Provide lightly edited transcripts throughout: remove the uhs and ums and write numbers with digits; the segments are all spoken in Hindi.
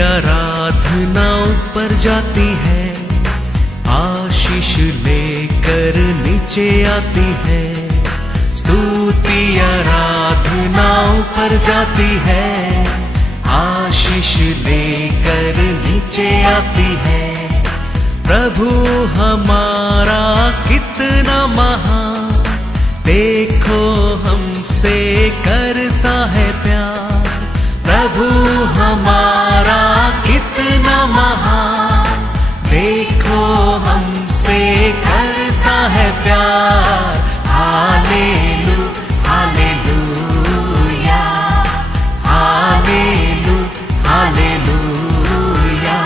आराधना ऊपर जाती है, आशीष लेकर नीचे आती है। स्तुति आराधना ऊपर जाती है, आशीष लेकर नीचे आती है। प्रभु हमारा कितना महान, देखो हमसे करता है प्यार। प्रभु हमारा कितना महान, देखो हमसे करता है प्यार। हालेलू हालेलूया, हालेलू हालेलूया।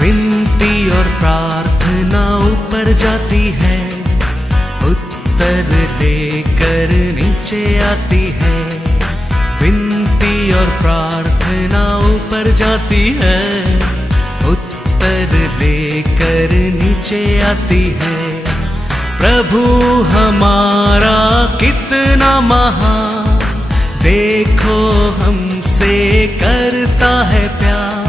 विनती और प्रार्थना ऊपर जाती है, उत्तर लेकर नीचे आती है। विनती और प्रार्थना ऊपर जाती है, उत्तर लेकर नीचे आती है। प्रभु हमारा कितना महान, देखो हमसे करता है प्यार।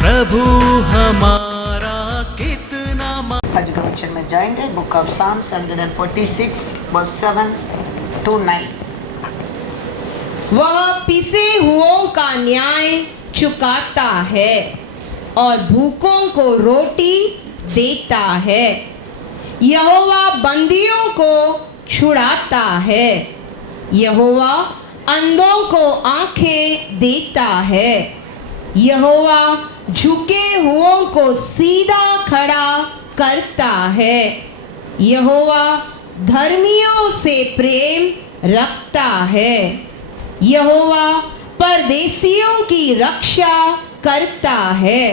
प्रभु हमारा कितना आज के वचन में जाएंगे। Book of Psalms 146 verse 7 to 9। वह पिसे हुओं का न्याय चुकाता है और भूखों को रोटी देता है। यहोवा बंदियों को छुड़ाता है, यहोवा अंधों को आंखें देता है। यहोवा झुके हुओं को सीधा खड़ा करता है। यहोवा धर्मियों से प्रेम रखता है। यहोवा परदेशियों की रक्षा करता है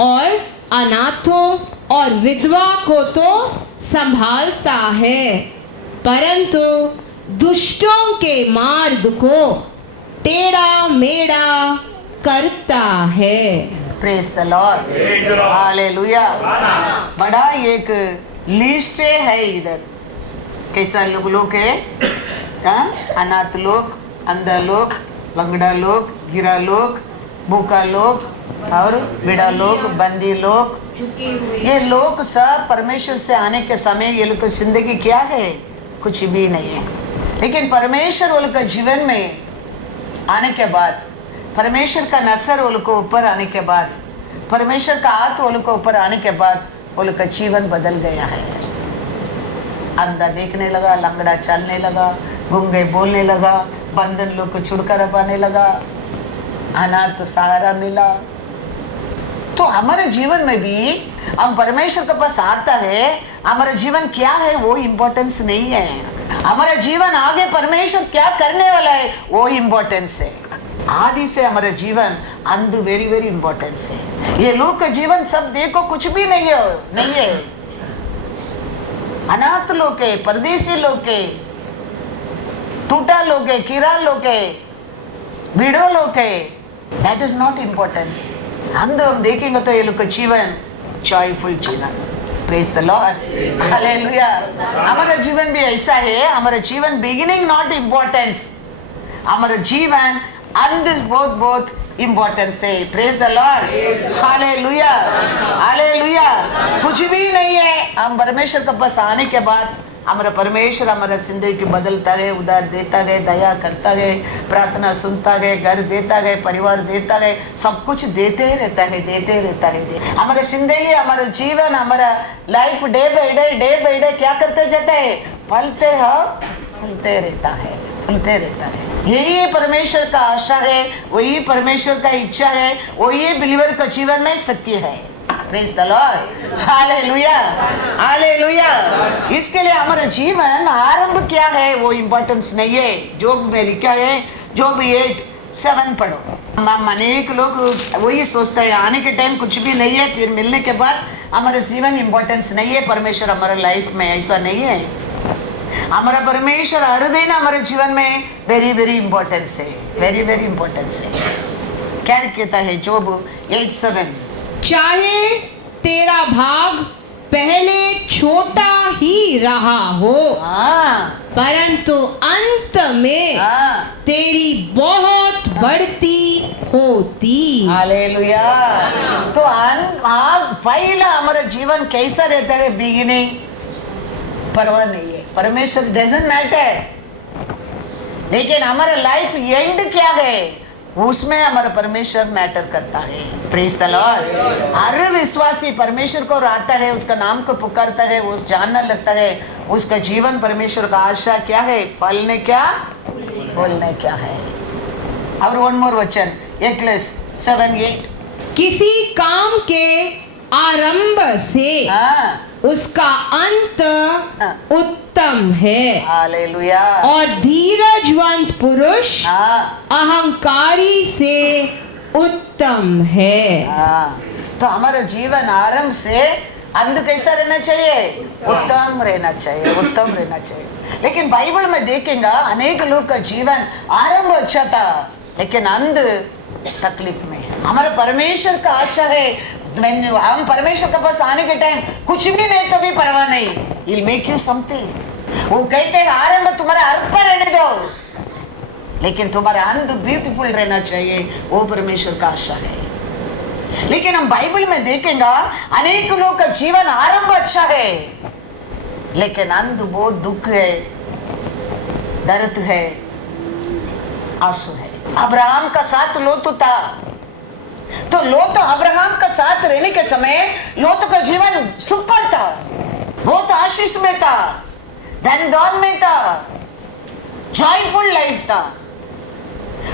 और अनाथों और विधवा को तो संभालता है, परंतु दुष्टों के मार्ग को टेढ़ा मेढ़ा करता है। Praise the Lord, hallelujah. बड़ा एक लिस्ट है इधर, कैसा लोग है, अनाथ लोग, अंधा लोग, लंगड़ा लोग, गिरा लोग, भूखा लोग और बिड़ा लोग, बंदी लोग। ये लोग सब परमेश्वर से आने के समय ये लोग की जिंदगी क्या है, कुछ भी नहीं है। लेकिन परमेश्वर वो लोग के जीवन में आने के बाद, परमेश्वर का नजर वो लोग को ऊपर आने के बाद, परमेश्वर का हाथ वो लोग को ऊपर आने के बाद वो लोग का जीवन बदल गया है। अंधा देखने लगा, लंगड़ा चलने लगा, गूंगे बोलने लगा, बंधन लोग को छुड़कर पाने लगा, अनाथ तो सहारा मिला। तो हमारे जीवन में भी हम परमेश्वर के पास आता है, हमारा जीवन क्या है वो इम्पोर्टेंस नहीं है। हमारा जीवन आगे परमेश्वर क्या करने वाला है वो इम्पोर्टेंस है। आदि से हमारा जीवन अंध वेरी वेरी इम्पोर्टेंस है। ये लोग का जीवन सब देखो कुछ भी नहीं है। अनाथ लोग के, परदेशी लोग के, टूटा लोग के, किरा लोग के, विडो लोग के, दैट इज नॉट इम्पोर्टेंस। हम देखेंगे तो ये लोग का जीवन जॉयफुल जीवन। Praise the Lord, hallelujah. हमारा जीवन भी ऐसा है, हमारा जीवन बिगिनिंग नॉट इम्पोर्टेंस, हमारा जीवन अंत बहुत इम्पोर्टेंस है। Praise the Lord, hallelujah hallelujah. कुछ भी नहीं है, हम परमेश्वर के पास आने के बाद हमारा परमेश्वर हमारा जिंदगी बदलता है, उधार देता है, दया करता है, प्रार्थना सुनता है, घर देता है, परिवार देता है, सब कुछ देते रहता है, देते रहता है। हमारा जिंदगी, हमारा जीवन, हमारा लाइफ डे बाय डे क्या करते जाता है, फलते रहता है, फलते रहता है। यही परमेश्वर का आशा है, वही परमेश्वर का इच्छा है, वही बिलीवर का जीवन में सत्य है। Praise the Lord, hallelujah hallelujah. इसके लिए हमारा जीवन आरंभ क्या है वो इम्पोर्टेंस नहीं है। जो में लिखा है, जो भी 8:7 पढ़ो। हम अनेक लोग वही सोचते हैं आने के टाइम कुछ भी नहीं है, फिर मिलने के बाद हमारा जीवन इम्पोर्टेंस नहीं है। परमेश्वर हमारे लाइफ में ऐसा नहीं है। हमारा परमेश्वर हर दिन हमारे जीवन में वेरी वेरी इम्पोर्टेंस है, वेरी वेरी इम्पोर्टेंस है। क्या कहता है जोब 8:7, चाहे तेरा भाग पहले छोटा ही रहा हो, हाँ परंतु अंत में हाँ तेरी बहुत बढ़ती होती। हालेलुया। तो पहला हमारा जीवन कैसा रहता है, बिगिनिंग परवाह नहीं है, परमेश्वर डजंट मैटर, लेकिन हमारा लाइफ एंड क्या है उसमें हमारा परमेश्वर मैटर करता है। Praise the Lord. हर विश्वासी परमेश्वर को आता है, उसका नाम को पुकारता है, वो जानना लगता है उसका जीवन परमेश्वर का आशा क्या है, फलने क्या बोलने क्या है। और वन मोर वचन, Ecclesiastes 7:8। किसी काम के आरंभ से हाँ उसका अंत उत्तम है, हालेलुया। और धीरजवंत पुरुष हाँ अहंकारी से उत्तम है। हाँ। तो हमारा जीवन आरंभ से अंत कैसा रहना चाहिए, उत्तम रहना चाहिए, उत्तम रहना चाहिए। लेकिन बाइबल में देखेंगे अनेक लोग का जीवन आरंभ अच्छा था लेकिन अंत तकलीफ में। हमारा परमेश्वर का आशा है, हम परमेश्वर के पास आने के टाइम कुछ भी नहीं तो भी परवाह नहीं, He'll make you something। वो कहते हैं आरंभ तुम्हारा अर्प रहने दो, लेकिन तुम्हारा अंत ब्यूटीफुल रहना चाहिए, वो परमेश्वर का आशा है। लेकिन हम बाइबल में देखेंगे अनेक लोग का जीवन आरंभ अच्छा है लेकिन अंत बहुत दुख है, दर्द है, आंसू है। अब्राहम का साथ लोत था, तो लोत अब्राहम का साथ रहने के समय लोत का जीवन सुपर था, बहुत आशीष में था, धन दौलत में था, जॉयफुल लाइफ था।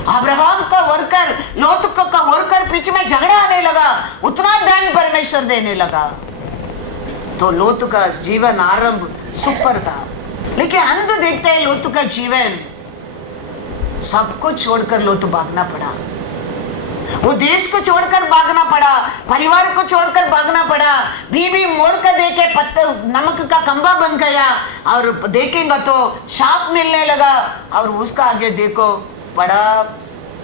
अब्राहम का वर्कर लोत का वर्कर बीच में झगड़ा आने लगा, उतना धन परमेश्वर देने लगा, तो लोत का जीवन आरंभ सुपर था। लेकिन अंत देखते हैं लोत का जीवन सब कुछ छोड़कर लोत भागना पड़ा, वो देश को छोड़कर भागना पड़ा, परिवार को छोड़कर भागना पड़ा, बीवी मोड़ कर देके पत्थर नमक का खंबा बन गया, और देखेंगे तो शाप मिलने लगा, और उसका आगे देखो बड़ा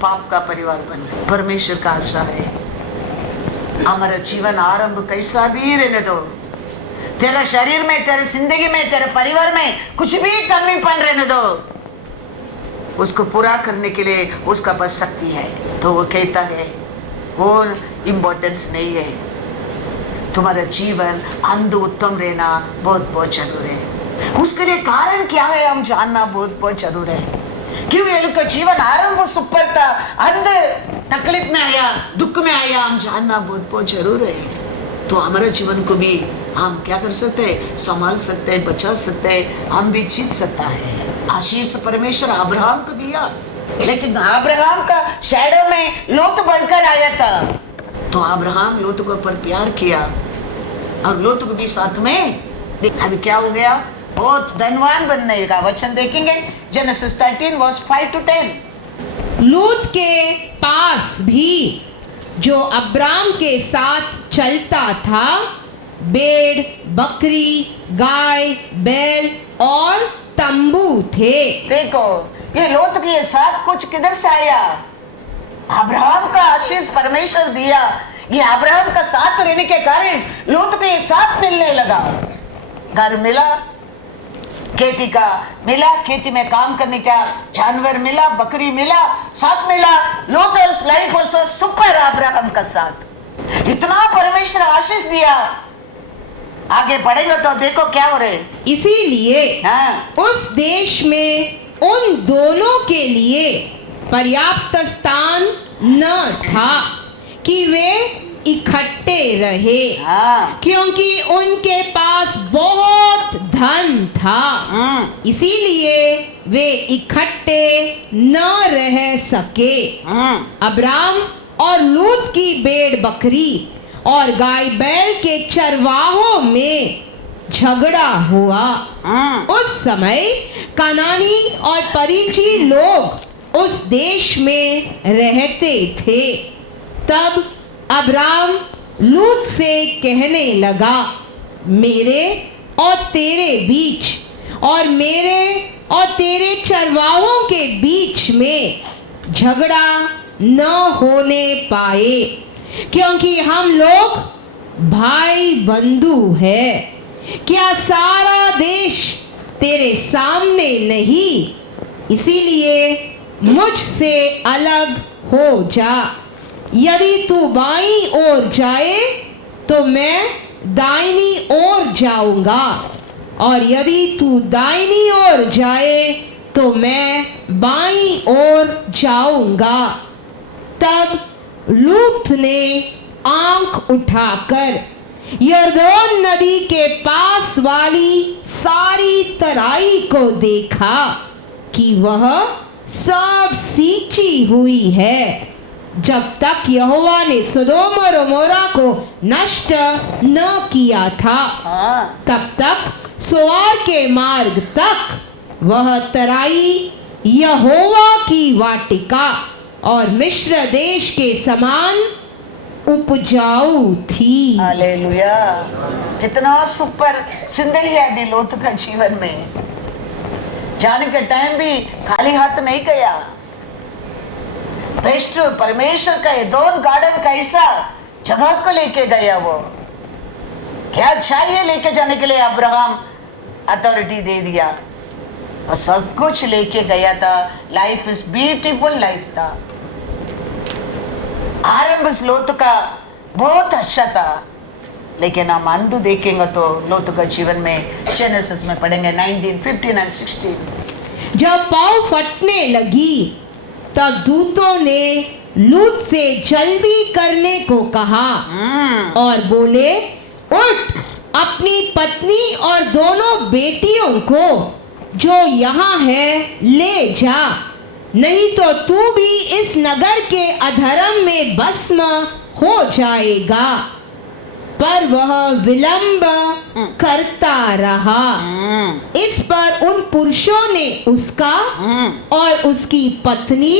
पाप का परिवार बन गया। परमेश्वर का आशा है हमारा जीवन आरंभ कैसा भी रहने दो, तेरा शरीर में, तेरे जिंदगी में, तेरे परिवार में कुछ भी कमीपन रहने दो, उसको पूरा करने के लिए उसका पास शक्ति है। तो वो कहता है वो इम्पोर्टेंस नहीं है, तुम्हारा जीवन अंध उत्तम रहना बहुत बहुत जरूर है। उसके लिए कारण क्या है हम जानना बहुत बहुत जरूर है। क्यों ये लोग का जीवन आरंभ सुपर था, अंध तकलीफ में आया, दुख में आया, हम जानना बहुत बहुत जरूर है। तो हमारे जीवन को भी हम क्या कर सकते हैं, संभाल सकते हैं, बचा सकते हैं, हम भी जीत सकता है। आशीष परमेश्वर अब्राहम को दिया, लेकिन अब्राहम का शैडो में लोत बढ़कर आया था, तो अब्राहम लोत को पर प्यार किया और लोत को भी साथ में। अभी क्या हो गया, बहुत धनवान बनने का वचन देखेंगे जेनेसिस 13:5-10। लूत के पास भी जो अब्राम के साथ चलता था भेड़, बकरी, गाय, बैल और तंबू थे। देखो ये लोत के साथ कुछ किधर से आया, अब्राहम का आशीष परमेश्वर दिया, ये अब्राहम का साथ रहने के कारण लोत के साथ मिलने लगा, घर मिला, खेती का मिला, खेती में काम करने का जानवर मिला, बकरी मिला, साथ मिला, लोत लाइफ ऑल्सो सुपर अब्राहम का साथ। इतना परमेश्वर आशीष दिया, आगे बढ़ेगा तो देखो क्या हो रहे। इसीलिए हाँ। उस देश में उन दोनों के लिए पर्याप्त स्थान न था कि वे इकट्ठे रहे, हाँ। क्योंकि उनके पास बहुत धन था, इसीलिए वे इकट्ठे न रह सके। अब्राम और लूत की भेड़ बकरी और गाय बैल के चरवाहों में झगड़ा हुआ। उस समय कनानी और परिची लोग उस देश में रहते थे। तब अब्राम लूत से कहने लगा, मेरे और तेरे बीच और मेरे और तेरे चरवाहों के बीच में झगड़ा न होने पाए, क्योंकि हम लोग भाई बंधु है। क्या सारा देश तेरे सामने नहीं? इसीलिए मुझसे अलग हो जा। यदि तू बाईं ओर जाए तो मैं दाहिनी ओर जाऊंगा, और यदि तू दाहिनी ओर जाए तो मैं बाईं ओर जाऊंगा। तब लूत ने आंख उठाकर यरदोन नदी के पास वाली सारी तराई को देखा कि वह सब सींची हुई है, जब तक यहोवा ने सदोम और अमोरा को नष्ट न किया था। हाँ, तब तक सोआर के मार्ग तक वह तराई यहोवा की वाटिका और मिस्र देश के समान उपजाऊ थी। हालेलुया। कितना सुपर जिंदगी है अभी लोत का जीवन में। जाने के टाइम भी खाली हाथ नहीं गया। बेस्ट परमेश्वर का एदोन गार्डन कैसा जगह को लेके गया, वो क्या चाहिए लेके जाने के लिए अब्राहम अथॉरिटी दे दिया और सब कुछ लेके गया था। लाइफ इज ब्यूटीफुल लाइफ था। आरंभ इस लोत का बहुत अच्छा था, लेकिन हम अंत देखेंगे तो लोत का जीवन में जेनेसिस में पढ़ेंगे 19, 15 और 16। जब पाँव फटने लगी तब दूतों ने लूत से जल्दी करने को कहा और बोले, उठ, अपनी पत्नी और दोनों बेटियों को जो यहाँ है ले जा, नहीं तो तू भी इस नगर के अधर्म में भस्म हो जाएगा। पर वह विलंब करता रहा। इस पर उन पुरुषों ने उसका और उसकी पत्नी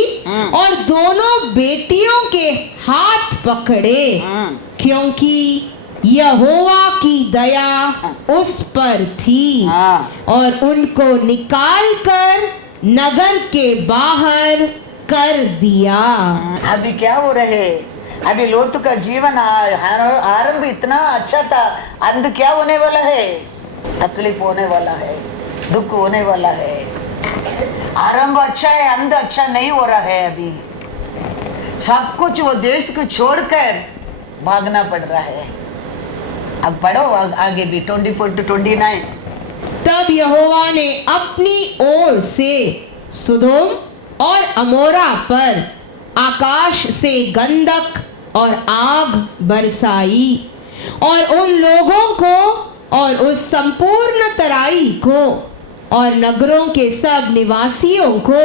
और दोनों बेटियों के हाथ पकड़े, क्योंकि यहोवा की दया उस पर थी, और उनको निकालकर नगर के बाहर कर दिया। अभी क्या हो रहे? अभी लोत का जीवन आरंभ इतना अच्छा था, अंत क्या होने वाला है? तकलीफ होने वाला है, दुख होने वाला है। आरंभ अच्छा है, अंत अच्छा नहीं हो रहा है। अभी सब कुछ वो देश को छोड़कर भागना पड़ रहा है। अब पढ़ो आगे भी 24 to 29। तब यहोवा ने अपनी ओर से सुदोम और अमोरा पर आकाश से गंधक और आग बरसाई, और उन लोगों को और उस संपूर्ण तराई को और नगरों के सब निवासियों को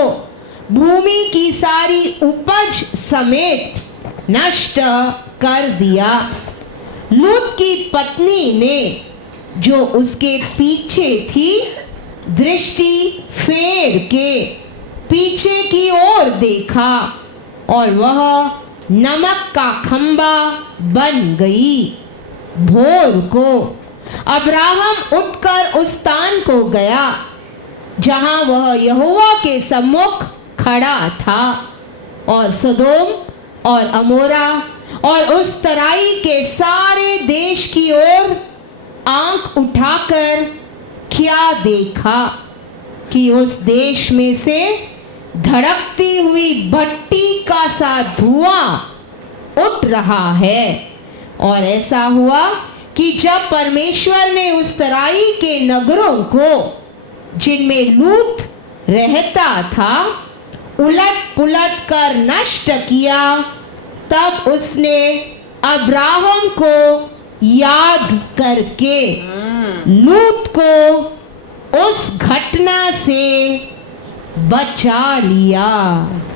भूमि की सारी उपज समेत नष्ट कर दिया। लूत की पत्नी ने जो उसके पीछे थी, दृष्टि फेर के पीछे की ओर देखा, और वह नमक का खंबा बन गई। भोर को अब्राहम उठकर उस स्थान को गया जहां वह यहोवा के सम्मुख खड़ा था, और सदोम और अमोरा और उस तराई के सारे देश की ओर आंख उठाकर क्या देखा कि उस देश में से धड़कती हुई भट्टी का सा धुआं उठ रहा है। और ऐसा हुआ कि जब परमेश्वर ने उस तराई के नगरों को जिनमें लूत रहता था उलट पुलट कर नष्ट किया, तब उसने अब्राहम को याद करके लूत को उस घटना से बचा लिया।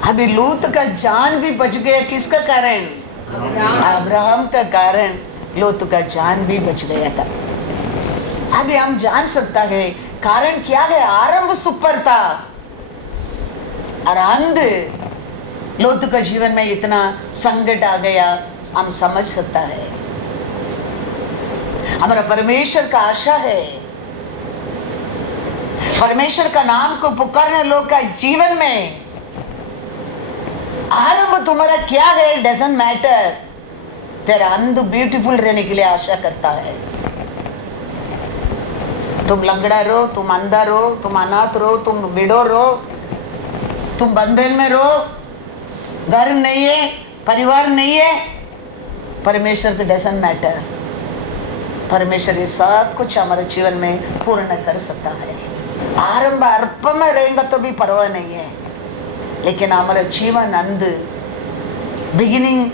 अभी लूत का जान भी बच गया। किसका कारण? अब्राहम का कारण लूत का जान भी बच गया था। अभी हम जान सकता है कारण क्या है। आरंभ सुपर था और अंत लूत का जीवन में इतना संकट आ गया, हम समझ सकता है। हमारा परमेश्वर का आशा है, परमेश्वर का नाम को पुकारने लोग का जीवन में आरंभ तुम्हारा क्या है डजंट मैटर। तेरा अंध ब्यूटीफुल रहने के लिए आशा करता है। तुम लंगड़ा रहो, तुम अंधा रहो, तुम अनाथ रहो, तुम विडो रहो, तुम बंधन में रहो, घर नहीं है, परिवार नहीं है, परमेश्वर को डजंट मैटर। परमेश्वर ये सब कुछ हमारे जीवन में पूर्ण कर सकता है। आरंभ अर्प में रहेंगे तो भी परवाह नहीं है, लेकिन हमारा जीवन अंध बिगिनिंग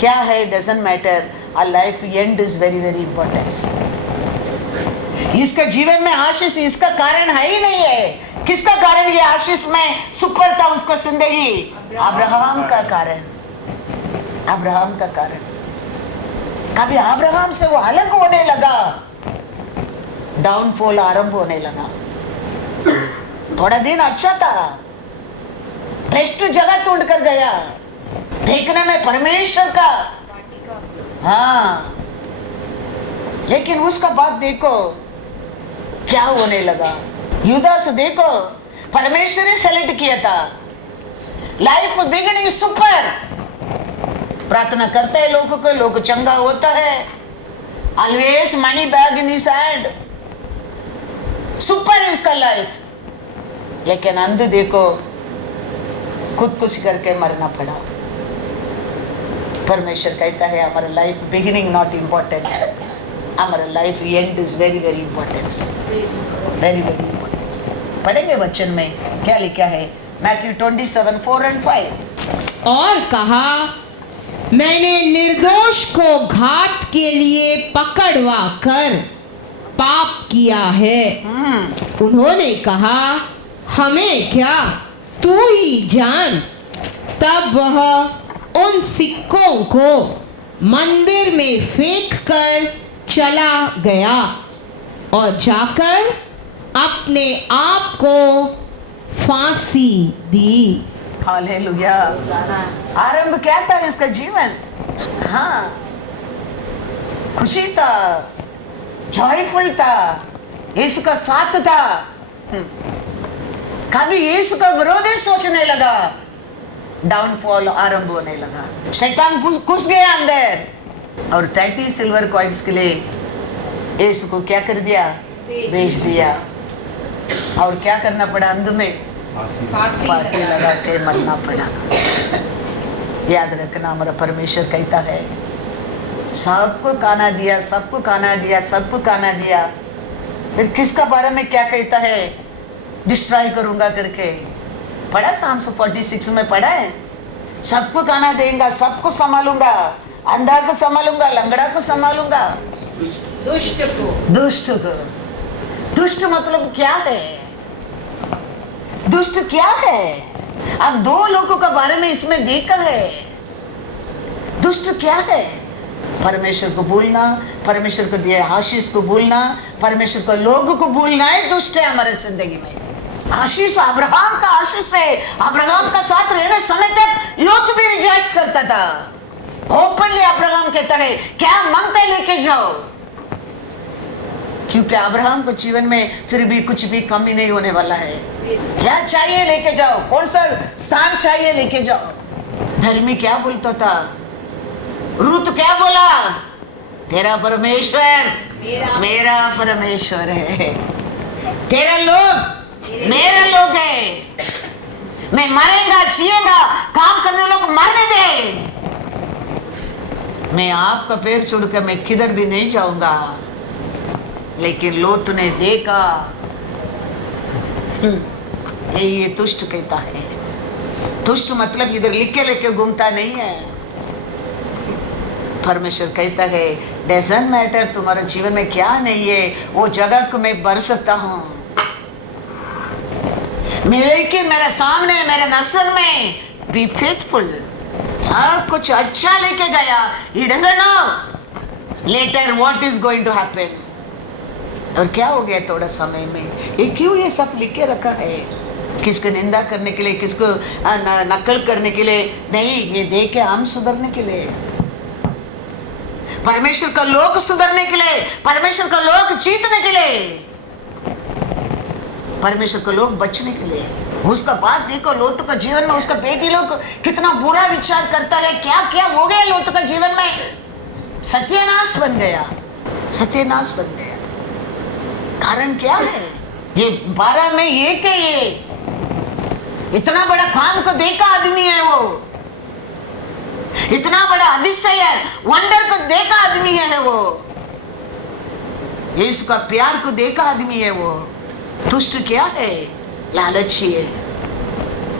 क्या है doesn't matter. Our life end is very very important. इसका जीवन में आशीष इसका कारण है ही नहीं है। किसका कारण ये आशीष में सुपर था उसको जिंदगी? अब्राहम का कारण। अब्राहम का कारण। कभी अब्राहम से वो अलग होने लगा, डाउनफॉल आरंभ होने लगा। थोड़ा दिन अच्छा था, बेस्ट जगह ढूंढ कर गया, देखने में परमेश्वर का, हाँ, लेकिन उसका बाद देखो क्या होने लगा। युदा से देखो, परमेश्वर ने सेलेक्ट किया था, लाइफ बिगिनिंग सुपर, प्रार्थना करते हैं लोगों को, लोग चंगा होता है, always money bag in his hand, super इसका लाइफ। लेकिन अंध देखो, खुदकुशी करके मरना पड़ा। परमेश्वर कहता है हमारा लाइफ बिगिनिंग नॉट इम्पोर्टेंट, हमारा life end is very very important, very very important. पढ़ेंगे वचन में क्या लिखा है, मैथ्यू 27:4-5। और कहा, मैंने निर्दोष को घात के लिए पकड़वा कर पाप किया है। उन्होंने कहा, हमें क्या, तू ही जान। तब वह उन सिक्कों को मंदिर में फेंक कर चला गया और जाकर अपने आप को फांसी दी। हालेलुया। आरंभ क्या था इसका जीवन? हाँ, खुशी था, जॉयफुल था, यीशु का साथ था। कभी यीशु का विरोधी सोचने लगा, डाउनफॉल आरंभ होने लगा। शैतान घुस गया अंदर और 30 सिल्वर कॉइन्स के लिए यीशु को क्या कर दिया? बेच दिया। और क्या करना पड़ा? अंध में फांसी लगा के मरना पड़ा। याद रखना, हमारा परमेश्वर कहता है सबको खाना दिया, सबको खाना दिया, सबको खाना दिया, फिर किसका बारे में क्या कहता है? डिस्ट्रॉय करूंगा करके। पढ़ा Psalms 46 में पढ़ा है, सबको खाना देगा, सबको संभालूंगा, अंधा को संभालूंगा, लंगड़ा को संभालूंगा, दुष्ट को। दुष्ट मतलब क्या है? दुष्ट क्या है? अब 2 लोगों के बारे में इसमें देखा है। दुष्ट क्या है? परमेश्वर को भूलना, परमेश्वर को दिए आशीष को भूलना, परमेश्वर को लोगों को भूलना है दुष्ट है हमारे जिंदगी में। आशीष अब्राहम का आशीष है। अब्राहम का साथ रहने समय तक लोत भी रिजॉइस करता था। ओपनली अब्राहम कहता है क्या मांगते लेके जाओ, क्योंकि अब्राहम को जीवन में फिर भी कुछ भी कमी नहीं होने वाला है। क्या चाहिए लेके जाओ, कौन सा स्थान चाहिए लेके जाओ। धर्मी क्या बोलता था? रूत क्या बोला? तेरा परमेश्वर मेरा परमेश्वर है, तेरा लोग मेरा लोग है, मैं मरेगा जिएगा, काम करने लोग मरने दे, मैं आपका पैर छोड़कर मैं किधर भी नहीं जाऊंगा। लेकिन लोत ने देखा, ये तुष्ट कहता है। तुष्ट मतलब इधर लिखे लेके घूमता नहीं है। परमेश्वर कहता है डजंट मैटर तुम्हारे जीवन में क्या नहीं है, वो जगह को मैं भर सकता हूँ। लेकिन मेरे सामने मेरे नजर में बी फेथफुल, सब कुछ अच्छा लेके गया। He doesn't know later what is going to happen. और क्या हो गया थोड़ा समय में? ये क्यों ये सब लिखे रखा है? किसको निंदा करने के लिए, किसको नकल करने के लिए नहीं, ये देख के हम सुधरने के लिए, परमेश्वर का लोग सुधरने के लिए, परमेश्वर का लोग जीतने के लिए, परमेश्वर को लोग बचने के लिए। उसका बात देखो, लोत का जीवन में उसका बेटी लोग कितना बुरा विचार करता है। क्या क्या हो गया लोत का जीवन में? सत्यानाश बन गया, सत्यानाश बन गया। कारण क्या है? ये 12 में एक है, ये इतना बड़ा काम को देखा आदमी है, वो इतना बड़ा अधिशय है, वंडर को देखा आदमी है वो, यीशु का प्यार को देखा आदमी है वो। दुष्ट क्या है? लालची है।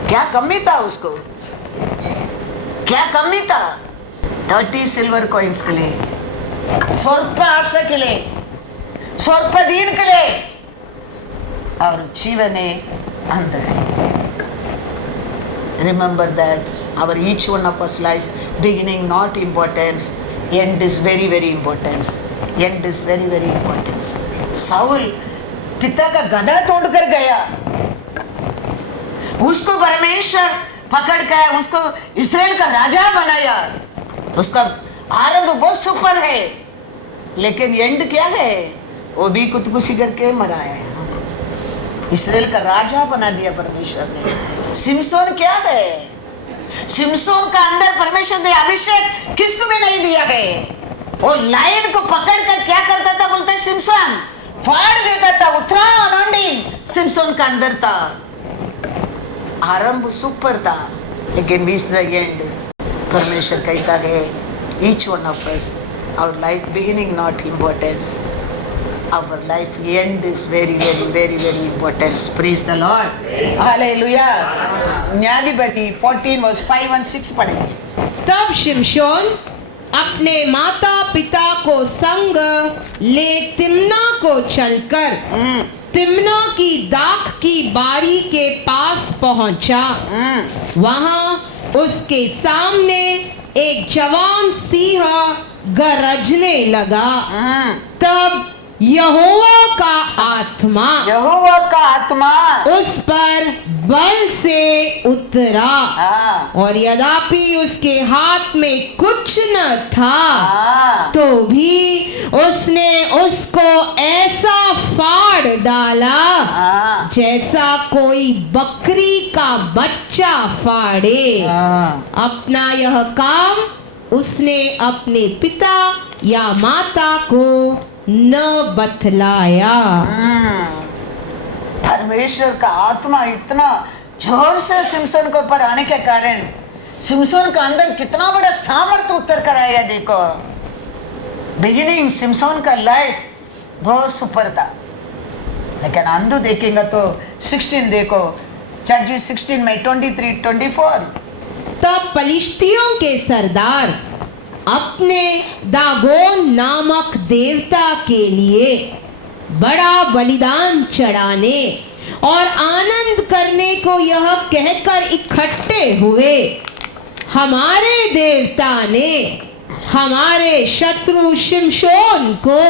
क्या कमी था उसको? क्या कमी था? 30 सिल्वर कॉइन्स के लिए, स्वल्प आशा के लिए, स्वल्प दिन के लिए, और जीवन है अंधर है। Remember that our each one of us life beginning not importance, end is very very importance, end is very very importance. Saul पिता का गधा तोड़ कर गया, उसको परमेश्वर पकड़ कर उसको इस्राएल का राजा बनाया। उसका आरंभ बहुत सुपर है, लेकिन एंड क्या है? वो भी खुदकुशी करके मरा है। इस्राएल का राजा बना दिया परमेश्वर ने। सिमसोन क्या है? सिमसोन का अंदर परमेश्वर ने अभिषेक किसको भी नहीं दिया है। वो लाइन को पकड़ कर क्या करता था? बोलते सिमसोन फाड़ देता था, उतना अनोइंटिंग सिमसोन का अंदर था। आरंभ सुपर था, लेकिन बीच द एंड परमेश्वर कहता है each one of us, our life beginning not importance, our life end is very very very very important. Praise the Lord, hallelujah. न्यायाधिपति 14 verse 5 and 6 पढ़ेंगे। तब शिमशोन अपने माता पिता को संग ले तिम्ना को चलकर तिम्ना की दाख की बारी के पास पहुंचा। वहां उसके सामने एक जवान सिंह गरजने लगा। तब यहोवा का आत्मा उस पर बल से उतरा, और यद्यपि उसके हाथ में कुछ न था, तो भी उसने उसको ऐसा फाड़ डाला जैसा कोई बकरी का बच्चा फाड़े। अपना यह काम उसने अपने पिता या माता को न बतलाया। परमेश्वर का आत्मा इतना जोर से सिमसोन के ऊपर आने के कारण सिमसोन का अंदर कितना बड़ा सामर्थ्य उतर कर आया। देखो बिगिनिंग सिमसोन का लाइफ बहुत सुपर था, लेकिन अंदर देखेंगे तो 16 देखो, जजेस 16 में 23-24। तब पलिश्तियों के सरदार अपने दागोन नामक देवता के लिए बड़ा बलिदान चढ़ाने और आनंद करने को यह कहकर इकट्ठे हुए, हमारे देवता ने हमारे शत्रु शिमशोन को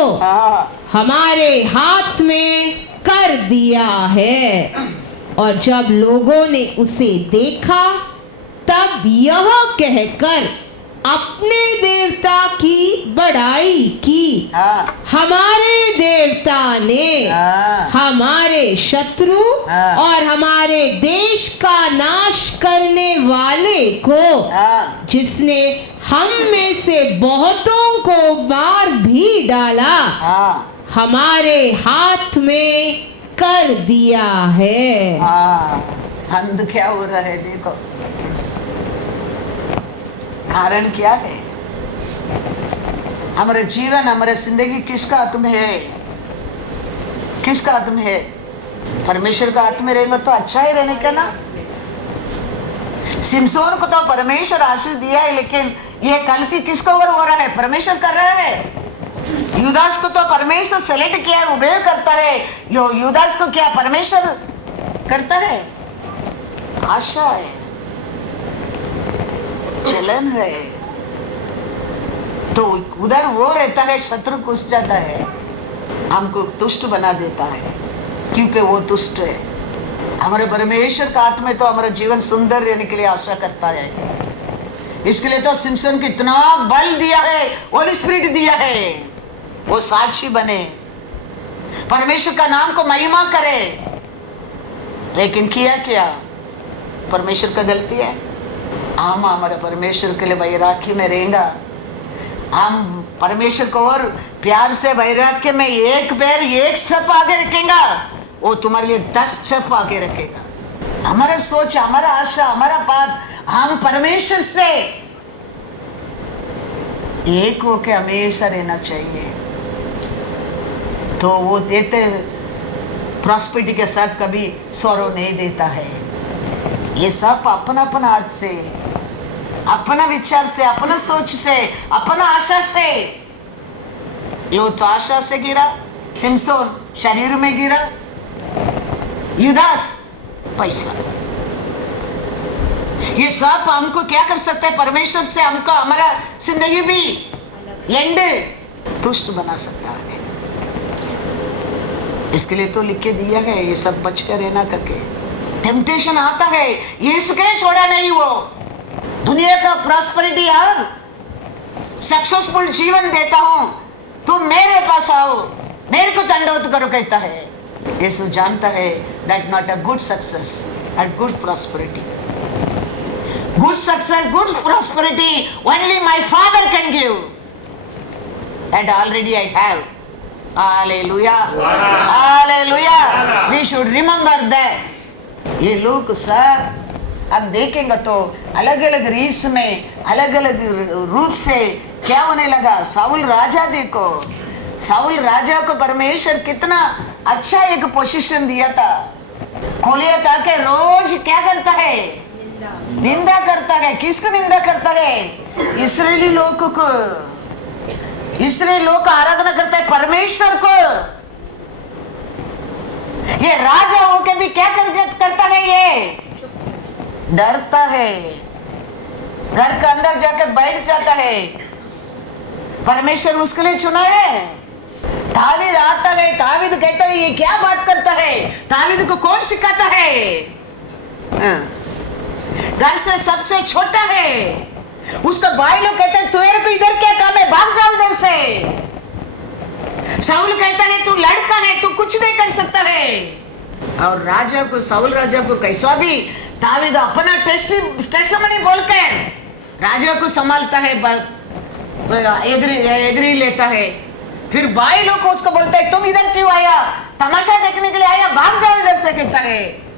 हमारे हाथ में कर दिया है। और जब लोगों ने उसे देखा, तब यह कहकर अपने देवता की बड़ाई की, हमारे देवता ने हमारे शत्रु और हमारे देश का नाश करने वाले को, जिसने हम में से बहुतों को मार भी डाला, हमारे हाथ में कर दिया है। अंध क्या हो रहा है? देखो कारण क्या है? हमारे जीवन, हमारे जिंदगी किसका हाथ में है? किसका हाथ में है? परमेश्वर का हाथ में रहेगा तो अच्छा ही रहने का ना। सिमसोन को तो परमेश्वर आशीष दिया है, लेकिन ये गलती किसको ओवर हो रहा है? परमेश्वर कर रहा है। युदास को तो परमेश्वर सेलेक्ट किया है, उबे करता है। यो युदास को क्या परमेश्वर करता है? आशा है, चलन है, तो उधर वो रहता है, शत्रु घुस जाता है, हमको दुष्ट बना देता है, क्योंकि वो दुष्ट है। हमारे परमेश्वर का हाथ में तो हमारा जीवन सुंदर रहने के लिए आशा करता है। इसके लिए तो सिमसोन को इतना बल दिया है, होली स्पिरिट दिया है, वो साक्षी बने, परमेश्वर का नाम को महिमा करे। लेकिन किया क्या? परमेश्वर का गलती है। हम हमारे परमेश्वर के लिए वैराग्य में रहेगा, हम परमेश्वर को और प्यार से वैराग्य में एक पैर एक स्टेप आगे रखेगा, वो तुम्हारे लिए 10 स्टेप आगे रखेगा। हमारा सोच, हमारा आशा, हमारा बात, हम परमेश्वर से एक होके हमेशा रहना चाहिए, तो वो देते प्रॉस्पेरिटी के साथ कभी सौरव नहीं देता है। ये सब अपना अपना हाथ से, अपना विचार से, अपना सोच से, अपना आशा से। लो तो आशा से गिरा, सिमसोन शरीर में गिरा, युदास पैसा। ये सब हमको क्या कर सकता है? परमेश्वर से हमको हमारा जिंदगी भी एंड तुष्ट बना सकता है। इसके लिए तो लिख के दिया है, ये सब बच कर रहना करके। टेम्पटेशन आता है, यीशु के छोड़ा नहीं, वो दुनिया का प्रॉस्पेरिटी और सक्सेसफुल जीवन देता हूं, तुम मेरे पास आओ, मेरे को दंडवत करो कहता है। यीशु जानता है that not a good success and good prosperity. Good success, good prosperity only my father can give, and already I have. Hallelujah. Hallelujah. We should remember that. ये लोग सर अब देखेंगे तो अलग अलग रीस में, अलग अलग रूप से क्या होने लगा। साउल राजा देखो, साउल राजा को परमेश्वर कितना अच्छा एक पोजीशन दिया था। गोलियत आके रोज क्या करता है? निंदा करता है। किसको निंदा करता है? इस्राएली लोगों को। इसलिए लोग आराधना करते हैं परमेश्वर को। ये राजा होके भी क्या करता है? ये डरता है, घर के अंदर जाके बैठ जाता है। परमेश्वर उसके लिए चुना है। दावीद आता है, दावीद कहता है ये क्या बात करता है? दावीद को कौन सिखाता है? घर से सबसे छोटा है, उसका भाई लोग कहते हैं तेरे को इधर क्या काम है, भाग जाओ इधर से। साउल कहता है तू लड़का है, तू कुछ नहीं कर सकता है। और राजा को, साउल राजा को कैसा भी दावीद अपना टेस्टिमनी बोलकर राजा को संभालता है, एग्री लेता है। फिर भाई लोग को उसको बोलता है तुम इधर क्यों आया? तमाशा देखने के लिए आया, भाग जाओ इधर से कहता है।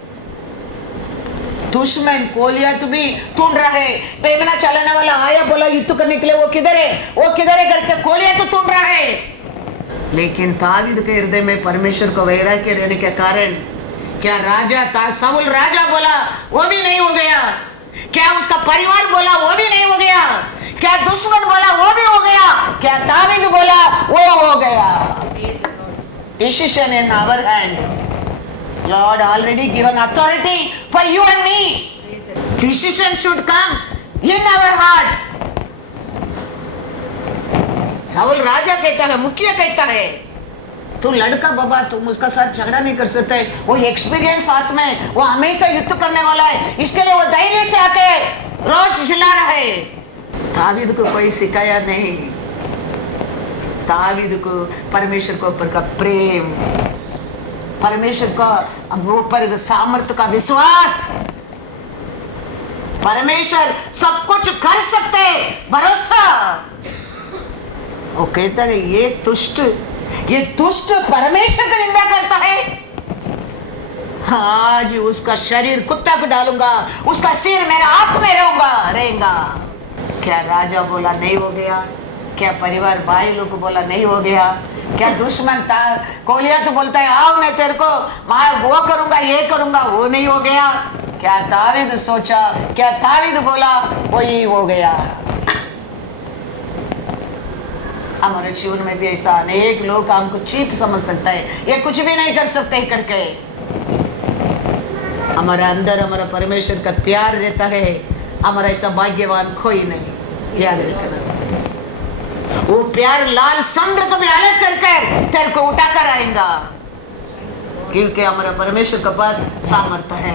दुश्मन गोलियत भी ढूंढ रहा है। बेमना चलाने वाला आया, बोला युद्ध करने के लिए वो किधर है, वो किधर है करके गोलियत ढूंढ रहा है। लेकिन दावीद के हृदय में परमेश्वर को वैराग्य रहने के कारण क्या राजा साउल राजा बोला वो भी नहीं हो गया, क्या उसका परिवार बोला वो भी नहीं हो गया, क्या दुश्मन बोला वो भी हो गया, क्या दावीद बोला वो हो गया। Decision in our hand. Lord already given authority for you and me. Decision should come in our heart. Saul राजा कहता है, मुखिया कहता है तू लड़का बाबा, तुम उसका साथ झगड़ा नहीं कर सकते। वो एक्सपीरियंस साथ में, वो हमेशा युद्ध करने वाला है, इसके लिए वो धैर्य से आके रोज चिल्ला रहा है। दावीद को कोई सिखाया नहीं। दावीद को परमेश्वर के ऊपर का प्रेम, परमेश्वर का ऊपर सामर्थ्य का विश्वास, परमेश्वर सब कुछ कर सकते भरोसा। वो कहता है ये दुष्ट परमेश्वर की निंदा करता है। आज उसका शरीर कुत्ता को डालूंगा, उसका सिर मेरे हाथ में रहेगा। क्या राजा बोला नहीं हो गया? क्या परिवार भाई लोग बोला नहीं हो गया? क्या दुश्मन था गोलियत तो बोलता है आओ मैं तेरे को मैं वो करूंगा ये करूंगा, वो नहीं हो गया? क्या दावीद सोचा, क्या दावीद बोला वही हो गया। हमारे जीवन में भी ऐसा अनेक लोग हमको चीप समझ सकता है, ये कुछ भी नहीं कर सकते करके। हमारे अंदर हमारा परमेश्वर का प्यार रहता है, हमारा ऐसा भाग्यवान कोई नहीं। याद रखना, वो प्यार लाल समुद्र को भी अलग कर तेरे को उठा कर आएगा, क्योंकि हमारा परमेश्वर के पास सामर्थ्य है।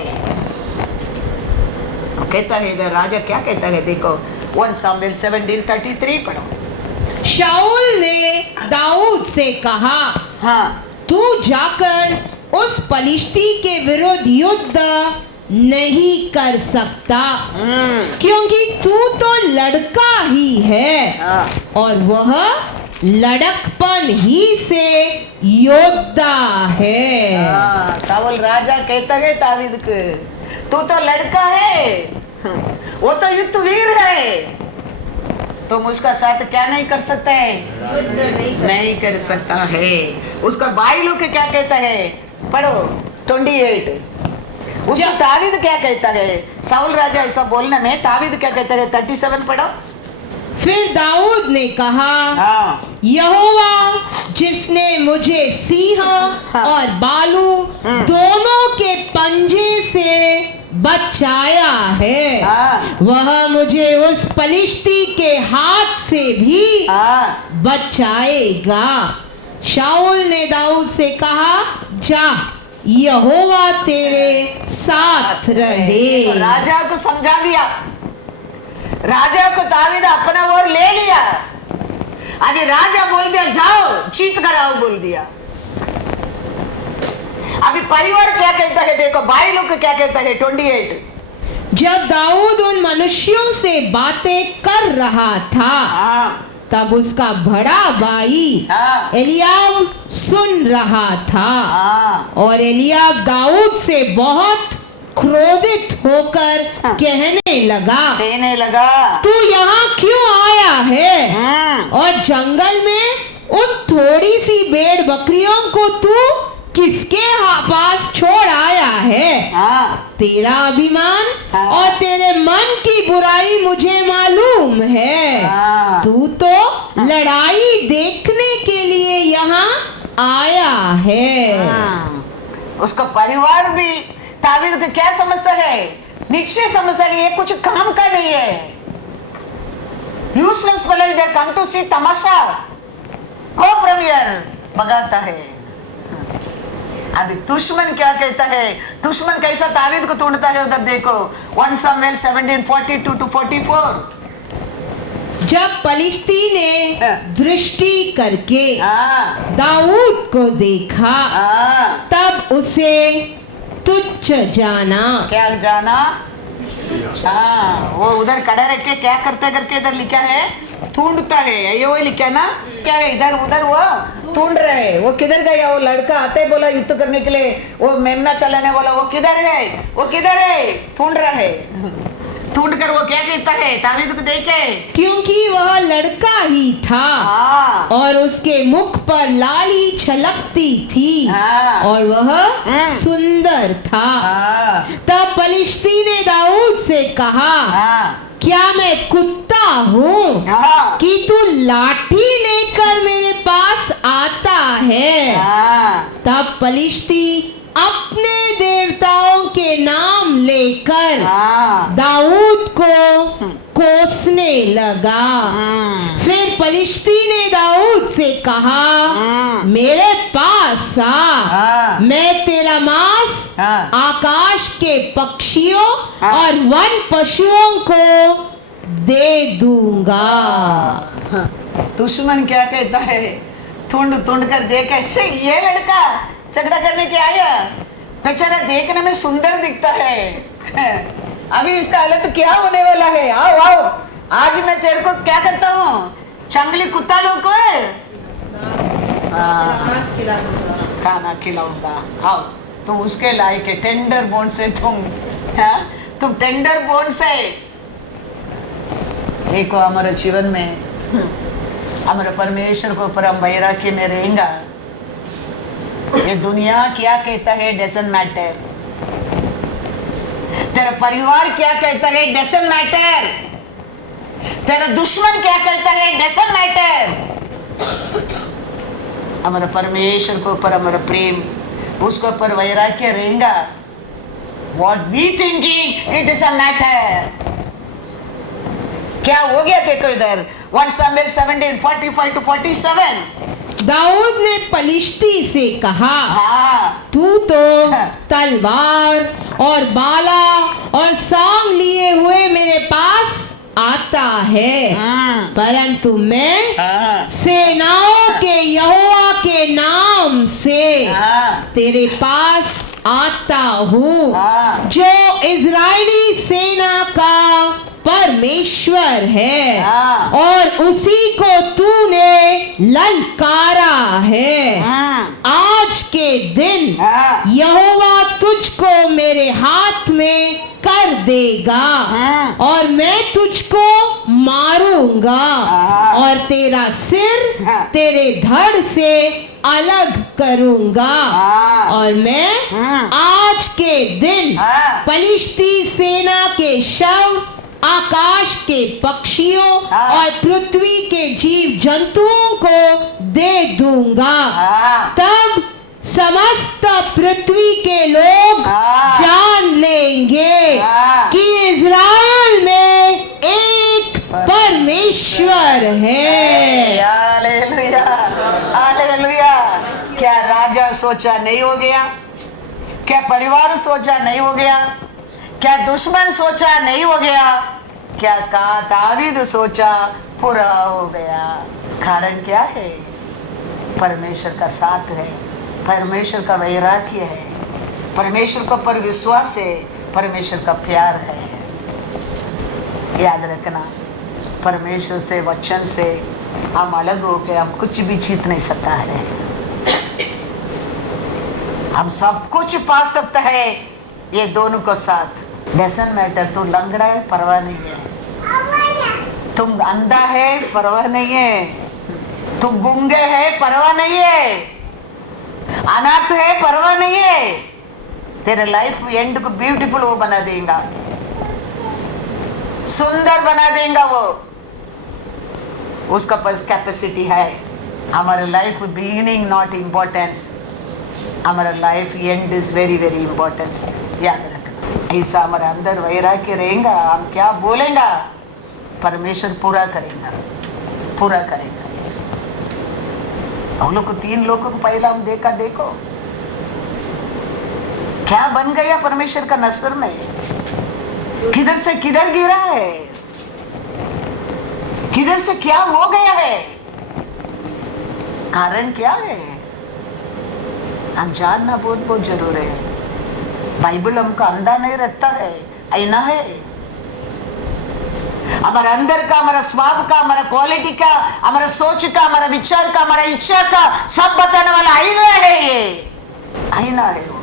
तो कहता है इधर राजा क्या कहता है, देखो 1 सामुएल 17:33 पढ़ो। शाऊल ने दाऊद से कहा, हाँ, तू जाकर उस पलिश्ती के विरुद्ध युद्ध नहीं कर सकता, क्योंकि तू तो लड़का ही है हाँ। और वह लड़कपन ही से योद्धा है। हाँ, सावल राजा कहता है तावीद को, तू तो लड़का है, वो तो युद्धवीर है, तुम उसका साथ क्या नहीं कर सकते हैं? नहीं कर सकता है। उसका भाई लोग क्या कहता है? पढ़ो 28। उसको तावीद क्या कहता है? साउल राजा ऐसा बोलने में तावीद क्या कहता है? 37 पढ़ो। फिर दाऊद ने कहा, हाँ। यहोवा जिसने मुझे सिंह और बालू दोनों के पंजे से बचाया है, हाँ। वह मुझे उस पलिश्ती के हाथ से भी हाँ। बचाएगा। शाऊल ने दाऊद से कहा, जा, यहोवा तेरे साथ रहे। राजा को समझा दिया, राजा को तावीद अपना ओर ले लिया। अभी राजा बोल दिया जाओ चीत कराओ, बोल दिया। अभी परिवार क्या कहता है देखो, भाई लोग क्या कहता है 28। जब दाऊद उन मनुष्यों से बातें कर रहा था, हाँ। तब उसका बड़ा भाई हाँ। एलियाब सुन रहा था। हाँ। और एलियाब दाऊद से बहुत क्रोधित होकर कहने लगा, तू यहाँ क्यों आया है? और जंगल में उन थोड़ी सी भेड़ बकरियों को तू किसके पास छोड़ आया है? हाँ। तेरा अभिमान हाँ। और तेरे मन की बुराई मुझे मालूम है। हाँ। तू तो लड़ाई देखने के लिए यहाँ आया है। उसका परिवार भी तावीद को क्या समझता है? निश्चय समझता है कि ये कुछ काम का नहीं है, useless fellow, they come to see Tamasha, go from here, भगाता है। अभी दुश्मन क्या कहता है? दुश्मन कैसा तावीद को तोड़ता है उधर देखो 1 Samuel 17:42-44। जब पलिश्ती ने दृष्टि करके हाँ। दाऊद को देखा, हाँ। तब उसे तुच्छ जाना। क्या जाना? हाँ, वो उधर खड़ा रह के क्या करते करके इधर लिखा है, ढूंढता है, ये वो लिखा ना, क्या है इधर उधर वो ढूंढ रहे। वो किधर गया? वो लड़का आते बोला युद्ध करने के लिए, वो मेमना चलाने बोला, वो किधर है? वो किधर है? ढूंढ रहा है। ढूंढ कर वो क्या कहता है तावीद को देखे, क्योंकि वह लड़का ही था। हाँ। और उसके मुख पर लाली छलकती थी। हाँ। और वह सुंदर था। हाँ। तब पलिश्ती ने दाऊद से कहा, हाँ। क्या मैं कुत्ता हूँ हाँ। कि तू लाठी लेकर मेरे पास आता है? हाँ। तब पलिश्ती अपने देवताओं के नाम लेकर हाँ। दाऊद को कोसने लगा। फिर पलिश्ती ने दाऊद से कहा, मेरे पास आ, हाँ। मैं तेरा मांस हाँ। आकाश के पक्षियों हाँ। और वन पशुओं को दे दूंगा। दुश्मन क्या कहता है? ढूंढ ढूंढ कर देखा, ये लड़का झगड़ा करने के आया, बेचारा देखने में सुंदर दिखता है, अभी इसका हालत क्या होने वाला है? आओ आओ, आज मैं तेरे को क्या करता हूँ, चंगली कुत्ता लोग को खाना खिलाऊंगा। आओ, तुम उसके लायक है, टेंडर बोन से तुम टेंडर बोन से। देखो हमारे जीवन में हमारे परमेश्वर को ऊपर हम वैराग्य में रहेंगे। ये दुनिया क्या कहता है डजंट मैटर, तेरा परिवार क्या कहता है डजंट मैटर, तेरा दुश्मन क्या कहता है डजंट मैटर। हमारा परमेश्वर को ऊपर हमारा प्रेम, उसके ऊपर वैराग्य रहेगा। What we thinking it doesn't matter. क्या हो गया देखो इधर 1 Samuel 17:45-47। दाऊद ने पलिश्ती से कहा, हाँ। तू तो तलवार और बाला और सांग लिए हुए मेरे पास आता है, परंतु मैं सेनाओं के यहोवा के नाम से तेरे पास आता हूँ हाँ। जो इजरायली सेना का परमेश्वर है हाँ। और उसी को तूने ललकारा है। आज के दिन हाँ। यहोवा तुझको मेरे हाथ में कर देगा हाँ। और मैं तुझको मारूंगा हाँ। और तेरा सिर हाँ। तेरे धड़ से अलग करूंगा हाँ। और मैं हाँ। आज के दिन हाँ। पलिश्ती सेना के शव आकाश के पक्षियों हाँ। और पृथ्वी के जीव जंतुओं को दे दूंगा। हाँ। तब समस्त पृथ्वी के लोग हाँ। जान लेंगे हाँ। कि इज़राइल में एक परमेश्वर है। Hallelujah, hallelujah. क्या राजा सोचा नहीं हो गया? क्या परिवार सोचा नहीं हो गया? क्या दुश्मन सोचा नहीं हो गया? क्या तावीद सोचा पूरा हो गया? कारण क्या है? परमेश्वर का साथ है, परमेश्वर का वैराग्य है, परमेश्वर का पर विश्वास है, परमेश्वर का प्यार है। याद रखना, परमेश्वर से वचन से हम अलग हो के हम कुछ भी जीत नहीं सकता है। हम सब कुछ पा सकता है ये दोनों को साथ। डजंट मैटर, तू लंगड़ा है परवाह नहीं है, तुम अंधा है परवाह नहीं है, तुम गूंगे है परवाह नहीं है, अनाथ है परवाह नहीं है। तेरे लाइफ एंड को ब्यूटीफुल वो बना देगा, सुंदर बना देगा वो। उसका पास कैपेसिटी है। हमारा लाइफ बिगिनिंग नॉट इम्पोर्टेंस, हमारा life end is very very importance. याद रखना, ऐसा हमारे अंदर वैराग्य रहेगा, हम क्या बोलेंगे परमेश्वर पूरा करेगा, पूरा करेगा। हम लोग को 3 लोगों को पहला हम देखा, देखो क्या बन गया परमेश्वर का नसर में, किधर से किधर गिरा है, किधर से क्या हो गया है। कारण क्या है हम जानना बहुत बहुत जरूरी है। बाइबल हमको अंधा नहीं रखता है, आईना है। हमारा अंदर का, हमारा स्वभाव का, हमारा क्वालिटी का, हमारा सोच का, हमारा विचार का, हमारा इच्छा का सब बताने वाला आईना है। ये आईना है वो।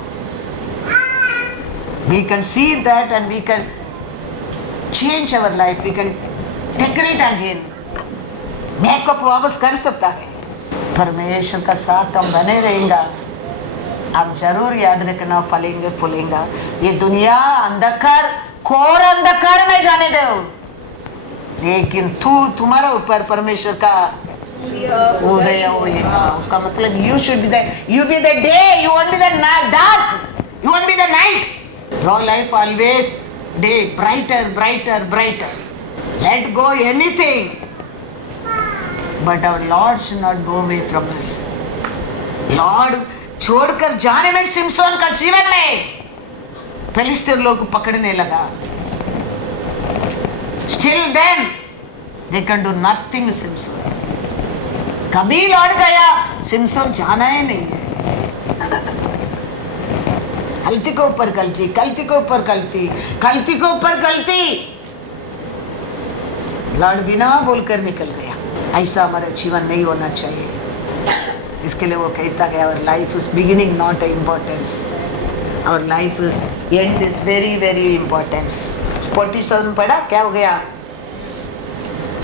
We can see that and we can change our life. We can decorate again. Makeup वापस कर सकता है। परमेश्वर का साथ हम बने रहेंगे, आप जरूर याद रखना, फलेंगे फूलेंगे। ये दुनिया अंधकार, घोर अंधकार में जाने दो, लेकिन तुम्हारा ऊपर परमेश्वर का उदय होगा। उसका मतलब you should be the, you be the day, you won't be the dark, you won't be the night. Your life always day, brighter, brighter, brighter. Let go anything, but our Lord should not go away from us. Lord छोड़कर जाने में सिमसोन का जीवन में फिलिस्तीन लोग को पकड़ने लगा। Still then they can do nothing with Samson. कभी लौट गया, सिमसोन जाना ही नहीं है। गलती के ऊपर गलती, गलती के ऊपर गलती, गलती के ऊपर गलती, लौट बिना बोलकर निकल गया। ऐसा हमारा जीवन नहीं होना चाहिए। इसके लिए वो कहता है our life is beginning not importance, our life is end is very very importance। 47 पढ़ा, क्या हो गया?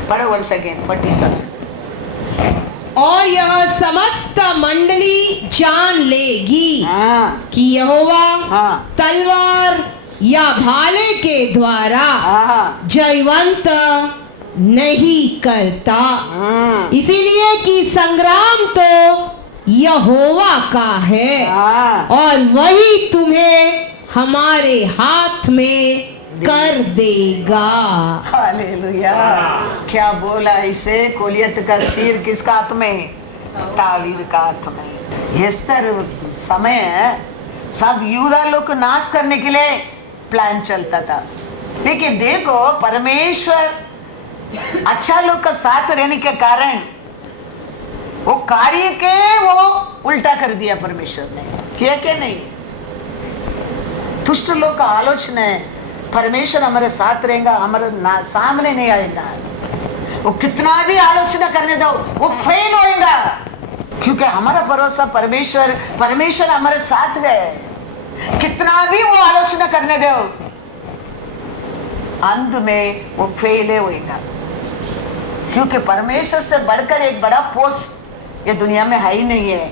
पढ़ो once again 47। और यह समस्त मंडली जान लेगी हाँ, कि यहोवा हाँ, तलवार या भाले के द्वारा हाँ, जयवंत नहीं करता, इसीलिए कि संग्राम तो यहोवा का है हाँ। और वही तुम्हें हमारे हाथ में कर देगा। हालेलुया। क्या बोला इसे? गोलियत का सिर किसका हाथ में? तावीद का हाथ में। इस तरह समय सब यूदा लोग को नाश करने के लिए प्लान चलता था, लेकिन देखो परमेश्वर अच्छा लोग का साथ रहने के कारण वो कार्य के वो उल्टा कर दिया। परमेश्वर ने किया क्या? नहीं। दुष्ट लोग का आलोचना है, परमेश्वर हमारे साथ रहेगा, हमारे सामने नहीं आएगा। वो कितना भी आलोचना करने दो, वो फेल होएगा, क्योंकि हमारा भरोसा परमेश्वर, परमेश्वर हमारे साथ है। कितना भी वो आलोचना करने दो, अंत में वो फेल होएगा, क्योंकि परमेश्वर से बढ़कर एक बड़ा पोस्ट ये दुनिया में है ही नहीं है।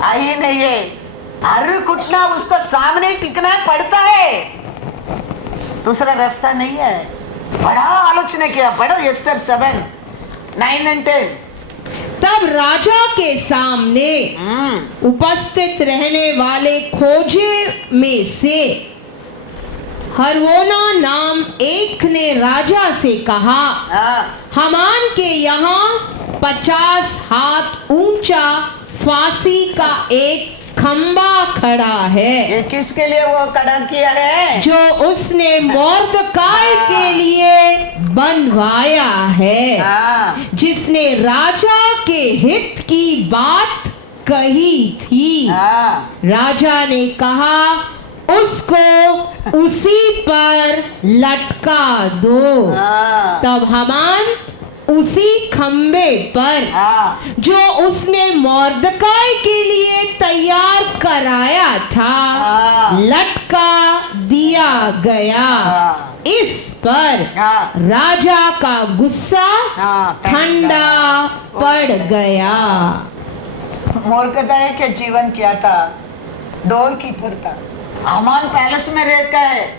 है ही नहीं है। हर कुटना उसको सामने टिकना पड़ता है, दूसरा रास्ता नहीं है। बड़ा आलोचना किया, पढ़ो एस्तर 7:9 और 10। तब राजा के सामने उपस्थित रहने वाले खोजे में से हरवोना नाम एक ने राजा से कहा, हामान के यहाँ 50 हाथ ऊंचा फांसी का एक खंबा खड़ा है। ये किसके लिए वो खड़ा किया है? जो उसने मोर्दकाई के लिए बनवाया है, जिसने राजा के हित की बात कही थी। राजा ने कहा, उसको उसी पर लटका दो। तब हामान उसी खंबे पर जो उसने मोर्दकाई के लिए तैयार कराया था लटका दिया गया। इस पर राजा का गुस्सा ठंडा पड़ गया। मोर्दकाई के जीवन क्या था? डोर कीपर था। हामान पैलेस में रहता है।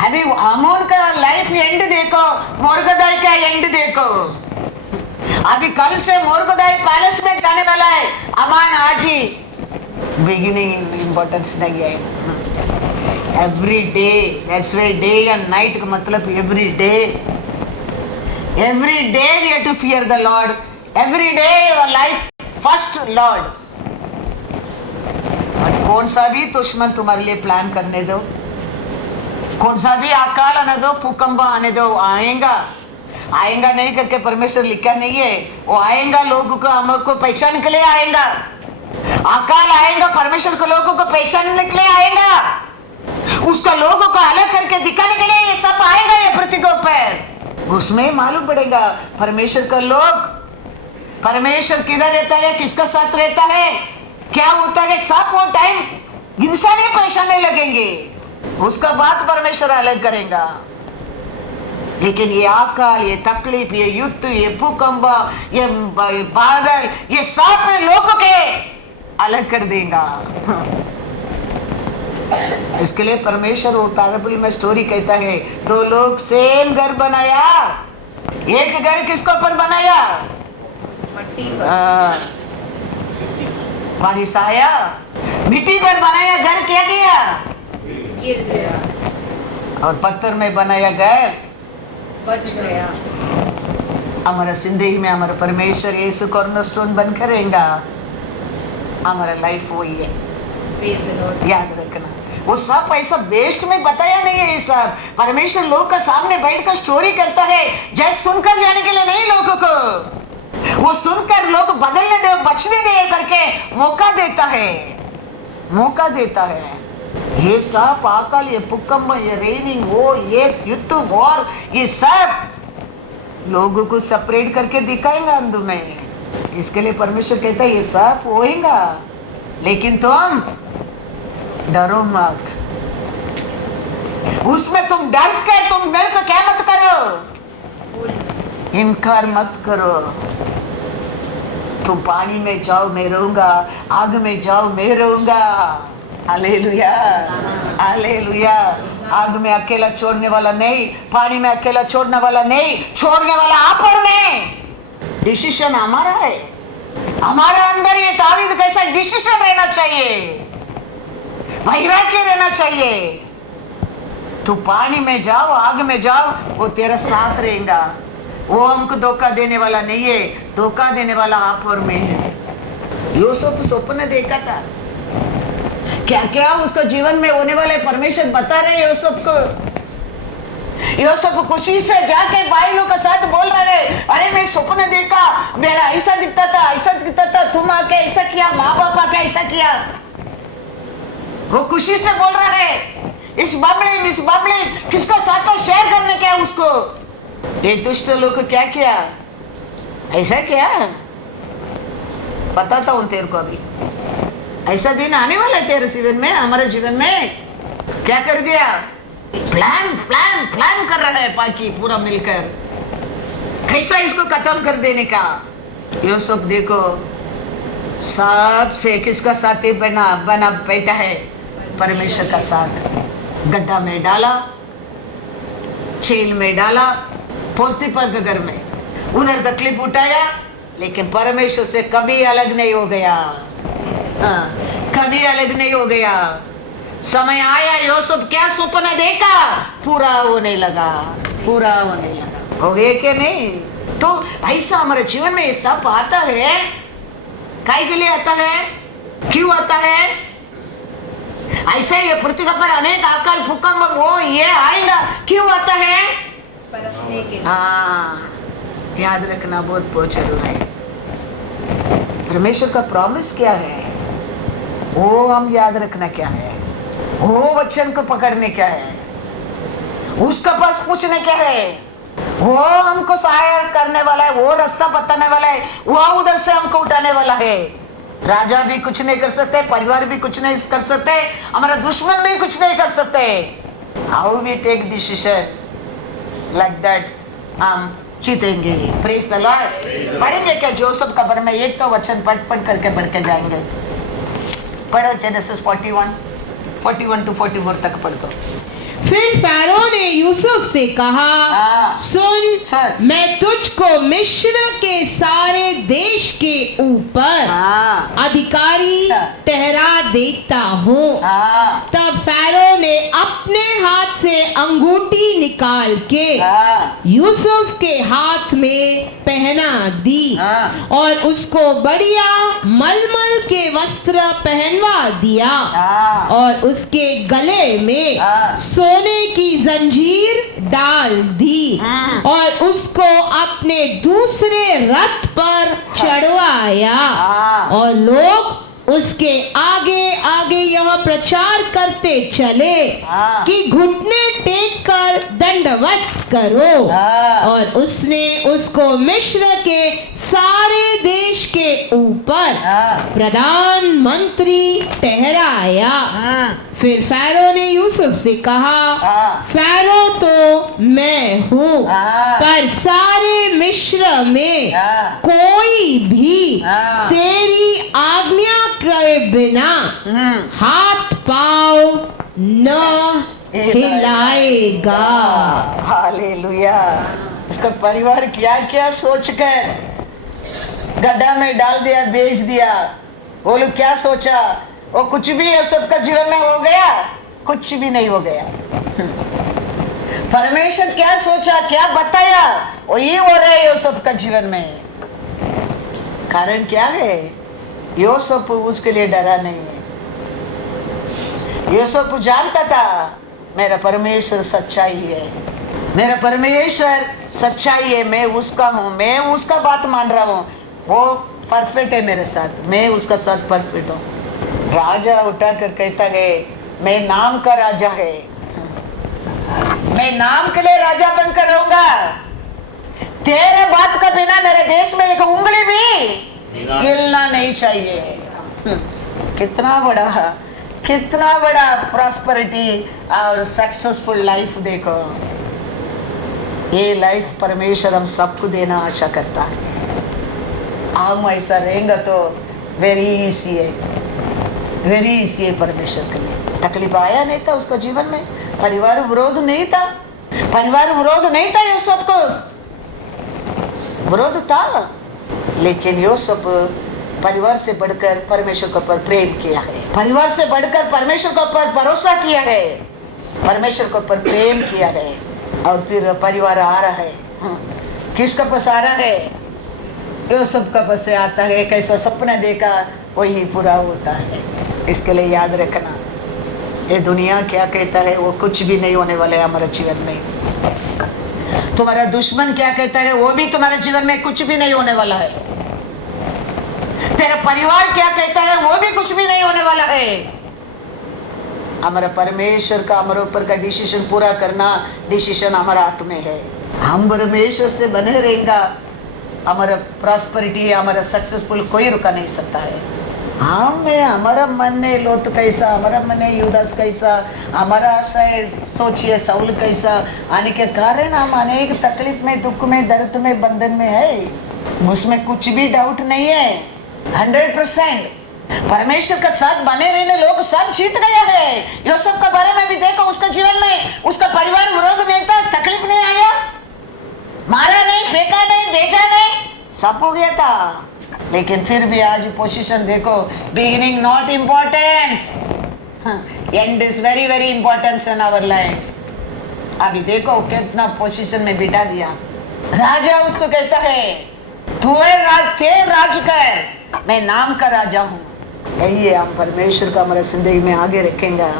अभी हामान का लाइफ एंड देखो, मोर्दकाई का एंड देखो। अभी कल से मोर्दकाई पैलेस में जाने वाला है, हामान आज ही। बिगिनिंग इंपॉर्टेंस नहीं है। Every day, that's why day and night का मतलब every day. Every day we have to fear the Lord. Every day your life first Lord. कौन सा भी दुश्मन तुम्हारे लिए प्लान करने दो, कौन सा भी अकाल आने दो, भूकंप आने दो, आएगा। आएगा नहीं करके परमेश्वर लिखा नहीं है, वो आएगा। लोगों को, हमको पहचान के लिए आएगा। अकाल आएगा, परमेश्वर को लोगों को पहचानने के लिए आएगा। उसका लोगों को अलग करके दिखाने के लिए ये सब आएगा, ये पृथ्वी के ऊपर। उसमें मालूम पड़ेगा परमेश्वर का लोग, परमेश्वर किधर रहता है, किसका साथ रहता है, क्या होता है। सब वो टाइम इंसान ही पहचानने लगेंगे, उसका बात परमेश्वर अलग करेगा। लेकिन ये अकाल, ये तकलीफ, ये युद्ध, ये भूकंप, ये बादल, ये सब लोगों के अलग कर देगा। इसके लिए परमेश्वर वो पैराबल में स्टोरी कहता है, दो लोग सेम घर बनाया। एक घर किसको ऊपर बनाया? मट्टी पर। बारिश आया, मिट्टी पर बनाया घर, क्या किया? गिर गया। और पत्थर में बनाया घर बच गया। हमारा जिंदगी में हमारा परमेश्वर यीशु कॉर्नरस्टोन बनकर रहेगा। हमारा लाइफ वही है, याद रखना। वो सब पैसा वेस्ट में बताया नहीं है। ये सब परमेश्वर लोग का सामने बैठकर स्टोरी करता है, जैसे सुनकर जाने के लिए नहीं, लोगों को वो सुनकर लोग बदलने दे, बचने दे करके मौका देता है, मौका देता है। ये सब अकाल, ये भूकंप, ये रेनिंग, वो ये युद्ध, वॉर, ये सब लोगों को सेपरेट करके दिखाएगा अंधु में। इसके लिए परमेश्वर कहता है ये सब होएगा, लेकिन तुम डरो मत। उसमें तुम डर कर, तुम मेरे को क्या मत करो, इनकार मत करो। तुम पानी में जाओ मैं रहूंगा, आग में जाओ मैं रहूंगा। Hallelujah, hallelujah. आग में अकेला छोड़ने वाला नहीं, पानी में अकेला छोड़ने वाला नहीं, छोड़ने वाला आप और मैं। डिसीजन हमारा है। हमारे अंदर ये दावीद कैसा डिसीजन रहना चाहिए, वैराग्य रहना चाहिए। तू पानी में जाओ, आग में जाओ, वो तेरा साथ रहेगा। वो हमको धोखा देने वाला नहीं है, धोखा देने वाला आप और मैं है। यूसुफ स्वप्न देखा था, क्या क्या उसको जीवन में होने वाले परमेश्वर बता रहे यूसुफ को। यूसुफ खुशी से जाके भाई लोग के साथ बोल रहे, अरे मैं स्वप्न देखा, मेरा ऐसा दिखता था, ऐसा दिखता था, तुम आके ऐसा किया, माँ बाप आके ऐसा किया। वो खुशी से बोल रहा है, इस बबलिंग किसको साथ तो शेयर करने क्या उसको। ये दुष्ट लोग को क्या किया, ऐसा क्या बताता हूं तेरे को। अभी ऐसा दिन आने वाला है तेरे जीवन में, हमारे जीवन में। क्या कर दिया, प्लान कर रहा है पाकी पूरा मिलकर कैसा इसको खत्म कर देने का। यूसुफ देखो सबसे किसका साथी बना बैठा है, परमेश्वर का साथ। गड्ढा में डाला, जेल में डाला, पोतीफर के घर में, उधर तकलीफ उठाया, लेकिन परमेश्वर से कभी अलग नहीं हो गया। कभी अलग नहीं हो गया। समय आया, यूसुफ क्या सपना देखा, पूरा होने लगा। हो गया क्या नहीं। तो ऐसा हमारे जीवन में सब आता है, काय के लिए आता है, क्यों आता है। ऐसे ये पृथ्वी पर अनेक अकाल भूकंप वो ये आएगा, क्यों आता है। हाँ, याद रखना बहुत जरूरी है। परमेश्वर का प्रॉमिस क्या है, वो हम याद रखना क्या है, वो वचन को पकड़ने क्या है, उसका पास पूछने क्या है, वो हमको सहायता करने वाला है, वो रास्ता बताने वाला है, वो उधर से हमको उठाने वाला है। राजा भी कुछ नहीं कर सकते, परिवार भी कुछ नहीं कर सकते, हमारा दुश्मन भी कुछ नहीं कर सकते। How we take decision like that, हम जीतेंगे। Praise the Lord. पढ़ेंगे क्या जोसेफ का बारे में, एक तो वचन पढ़ करके बढ़ के जाएंगे। पढ़ो जेनेसिस 41 to 44 तक पढ़ दो। फिर फैरो ने यूसुफ से कहा, सुन, मैं तुझको मिस्र के सारे देश के ऊपर अधिकारी ठहरा देता हूँ। तब फैरो ने अपने हाथ से अंगूठी निकाल के यूसुफ के हाथ में पहना दी और उसको बढ़िया मलमल के वस्त्र पहनवा दिया और उसके गले में सोने की जंजीर डाल दी और उसको अपने दूसरे रथ पर चढ़वाया और लोग उसके आगे आगे यह प्रचार करते चले कि घुटने टेक कर दंडवत करो। और उसने उसको मिस्र के सारे देश के ऊपर प्रधानमंत्री ठहराया। फिर फैरो ने यूसुफ से कहा, फैरो तो मैं हूँ, पर सारे मिस्र में कोई भी तेरी आज्ञा के बिना हाथ पाँव न हिलाएगा। हालेलुया। इसका परिवार क्या क्या सोच कर गड्ढा में डाल दिया, बेच दिया। वो लोग क्या सोचा, वो कुछ भी है सबका जीवन में हो गया, कुछ भी नहीं हो गया। परमेश्वर क्या सोचा, क्या बताया, वो ये हो रहा है यूसुफ का जीवन में। कारण क्या है, यूसुफ उसके लिए डरा नहीं है। यूसुफ जानता था मेरा परमेश्वर सच्चाई है, मेरा परमेश्वर सच्चाई है, मैं उसका हूँ, मैं उसका बात मान रहा हूँ, वो परफेक्ट है मेरे साथ, मैं उसका साथ परफेक्ट हूँ। राजा उठा कर कहता है, मैं नाम का राजा है, मैं नाम के लिए राजा बनकर रहूंगा। तेरे बात का बिना मेरे देश में एक उंगली भी हिलना नहीं चाहिए। कितना बड़ा प्रॉस्पेरिटी और सक्सेसफुल लाइफ देखो। ये लाइफ परमेश्वर हम सबको देना आशा करता है। हम ऐसा रहेंगे तो वेरी इजी है परमेश्वर के लिए। तकलीफ आया नहीं था उसको जीवन में, परिवार विरोध नहीं था यूसुफ को, विरोध था, लेकिन यूसुफ परिवार से बढ़कर परमेश्वर के ऊपर प्रेम किया है, परिवार से बढ़कर परमेश्वर के ऊपर भरोसा किया है, परमेश्वर के ऊपर प्रेम किया है। और फिर परिवार आ रहा है, किसका पास आ रहा है, यूसुफ का पास से आता है। कैसा सपना देखा वही पूरा होता है। इसके लिए याद रखना, ये दुनिया क्या कहता है वो कुछ भी नहीं होने वाला है हमारे जीवन में। तुम्हारा दुश्मन क्या कहता है वो भी तुम्हारे जीवन में कुछ भी नहीं होने वाला है। तेरा परिवार क्या कहता है वो भी कुछ भी नहीं होने वाला है। हमारा परमेश्वर का हमारे ऊपर का डिसीजन पूरा करना डिसीजन हमारा हाथ में है। हम परमेश्वर से बने रहेंगे, हमारा प्रॉस्पेरिटी हमारा सक्सेसफुल कोई रुका नहीं सकता है। हमें हमारा मन ने लोत कैसा, हमारा मन है यूदास कैसा, हमारा आशा है सोचिए साउल कैसा आने के कारण हम अनेक तकलीफ में, दुख में, दर्द में, बंधन में है। उसमें कुछ भी डाउट नहीं है। 100% परमेश्वर का साथ बने रहने लोग सब जीत गया है। यूसुफ के बारे में भी देखो, उसका जीवन में उसका परिवार विरोध नहीं था, तकलीफ नहीं आया, मारा नहीं, फेंका नहीं, बेचा नहीं, सब हो गया था। लेकिन फिर भी आज पोजीशन देखो, beginning not importance, and is very very importance in our life. अभी देखो कितना पोजीशन में बिठा दिया। राजा उसको कहता है तू राज कर, मैं नाम का राजा हूँ। यही है हम परमेश्वर का हमारे जिंदगी में आगे रखेंगे।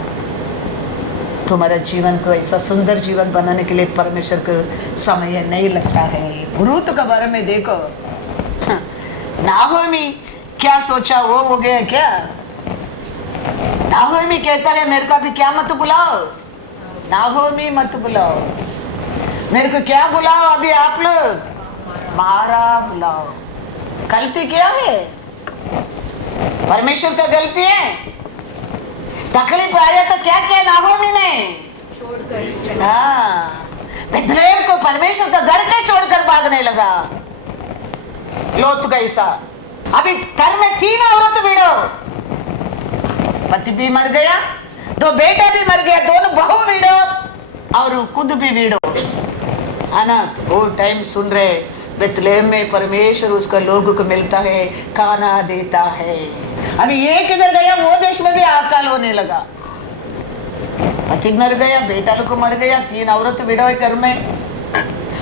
तुम्हारा जीवन को ऐसा सुंदर जीवन बनाने के लिए परमेश्वर को समय नहीं लगता है। रूत के बारे में देखो, नाहोमी क्या सोचा वो हो गया क्या? नाहोमी कहता है मेरे को अभी क्या मत बुलाओ, नाहोमी मत बुलाओ, मेरे को क्या बुलाओ अभी आप लोग, मारा बुलाओ। गलती क्या है? परमेश्वर का गलती है? तकलीफ आया तो क्या किया नाहोमी ने? छोड़कर। हाँ, बेथलेहम को परमेश्वर का घर के छोड़कर भागने लगा। लोत कैसा, अभी घर में 3 औरत विडो, पति भी मर गया, 2 बेटा भी मर गया, 2 बहू विडो और खुद भी विडो, अनाथ। वो टाइम सुन रहे, बेथलेहम में परमेश्वर उसका लोगों को मिलता है, खाना देता है। अभी ये किधर गया, वो देश में भी अकाल होने लगा, पति मर गया, बेटा लोग मर गया, 3 औरत विडो है घर में,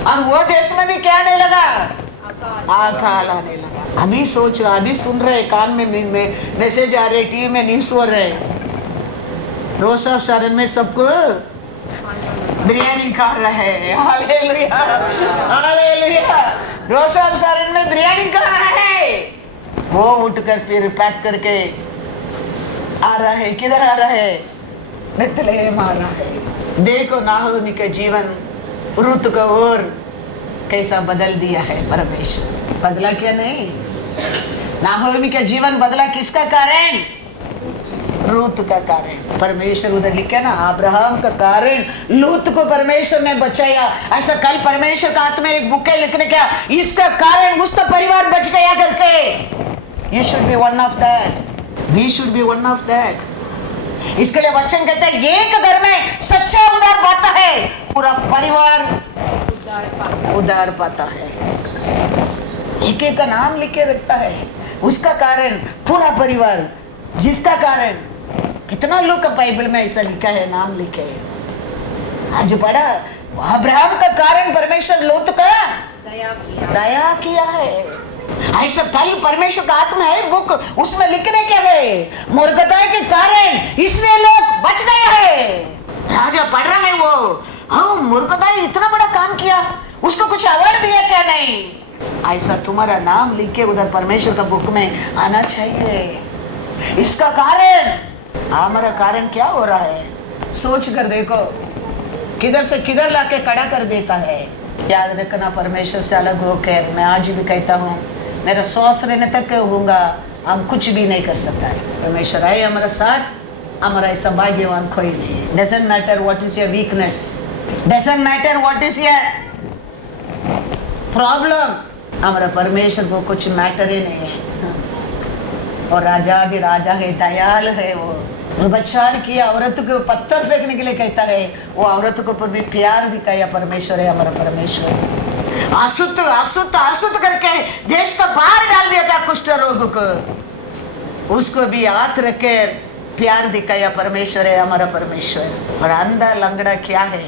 और वो देश में भी क्या आने लगा, अकाल आने लगा। अभी सोच रहा, अभी सुन रहे, कान में मैसेज आ रहे, टीवी में न्यूज हो रहे, रोसा शरण में सबको बिरयानी खा रहा है। हालेलुया, हालेलुया, रोसा शरण में बिरयानी खा रहा है। वो उठकर फिर पैक करके आ रहा है, किधर आ रहा है, बेथलेहम आ रहा है। देखो नाहोमी का जीवन रूत को और कैसा बदल दिया है परमेश्वर। बदला क्या नहीं? नाहोमी का जीवन बदला किसका कारण? रूत का कारण। परमेश्वर उधर लिखा ना, अब्राहम का कारण लूत को परमेश्वर ने बचाया। ऐसा कल परमेश्वर का हाथ में एक बुक है लिखने का, इसका कारण उसका परिवार बच गया करके। You should be one of that, we should be one of that. इसके लिए वचन कहता है एक घर में सच्चा उद्धार पाता है, पूरा परिवार उद्धार पाता है। एक एक का नाम लिख के रखता है, उसका कारण पूरा परिवार, जिसका कारण कितना लोग का बाइबल में ऐसा लिखा है, नाम लिखे। आज पढ़ा, अब्राहम का कारण परमेश्वर लोत का दया किया है। ऐसा कल परमेश्वर का हाथ में है बुक, उसमें लिखने क्या है, मूर्खता के कारण इसलिए लोग बच गए हैं। राजा पढ़ रहा है वो, हाँ मूर्खता इतना बड़ा काम किया, उसको कुछ अवार्ड दिया क्या नहीं? ऐसा तुम्हारा नाम लिख के उधर परमेश्वर का बुक में आना चाहिए। इसका कारण, हमारा कारण क्या हो रहा है, सोच कर देखो, किधर से किधर लाके खड़ा कर देता है। याद रखना, परमेश्वर से अलग होकर, मैं आज भी कहता हूँ, मेरा श्वास रहने तक होऊंगा, हम कुछ भी नहीं कर सकता है। परमेश्वर है हमारा साथ, हमारा ऐसा भाग्यवान कोई नहीं। Doesn't matter what is your weakness, doesn't matter what is your problem, हमारा परमेश्वर को कुछ मैटर ही नहीं है। और राजा है, दयाल है। वो बच्चार किया, औरत को पत्थर फेंकने के लिए कहता है, वो औरत को पर भी प्यार दिखाया परमेश्वर है, हमारा परमेश्वर। आसुत करके देश का बाहर डाल दिया था कुष्ठ रोग को, उसको भी हाथ रखे प्यार दिखाया परमेश्वर है, हमारा परमेश्वर। और अंधा लंगड़ा क्या है,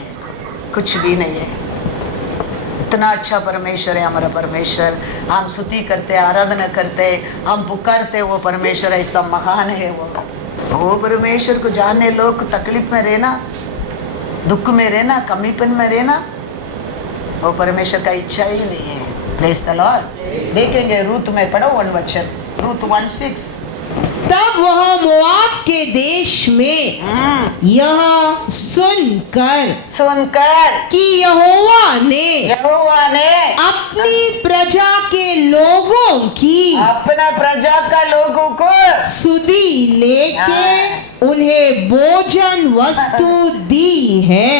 कुछ भी नहीं है। इतना अच्छा परमेश्वर है हमारा परमेश्वर। हम स्तुति करते, आराधना करते, हम पुकारते, वो परमेश्वर ऐसा महान है। वो परमेश्वर को जानने, लोग तकलीफ में रहना, दुख में रहना, कमीपन में रहना, वो परमेश्वर का इच्छा ही नहीं है। Praise the Lord. देखेंगे रूत में, पढ़ो 1 वचन, रूत 1:6। तब वह मोआब आपके देश में यह सुनकर कि यहोवा ने अपनी प्रजा के लोगों की अपना प्रजा का लोगों को सुधि लेके उन्हें भोजन वस्तु दी है,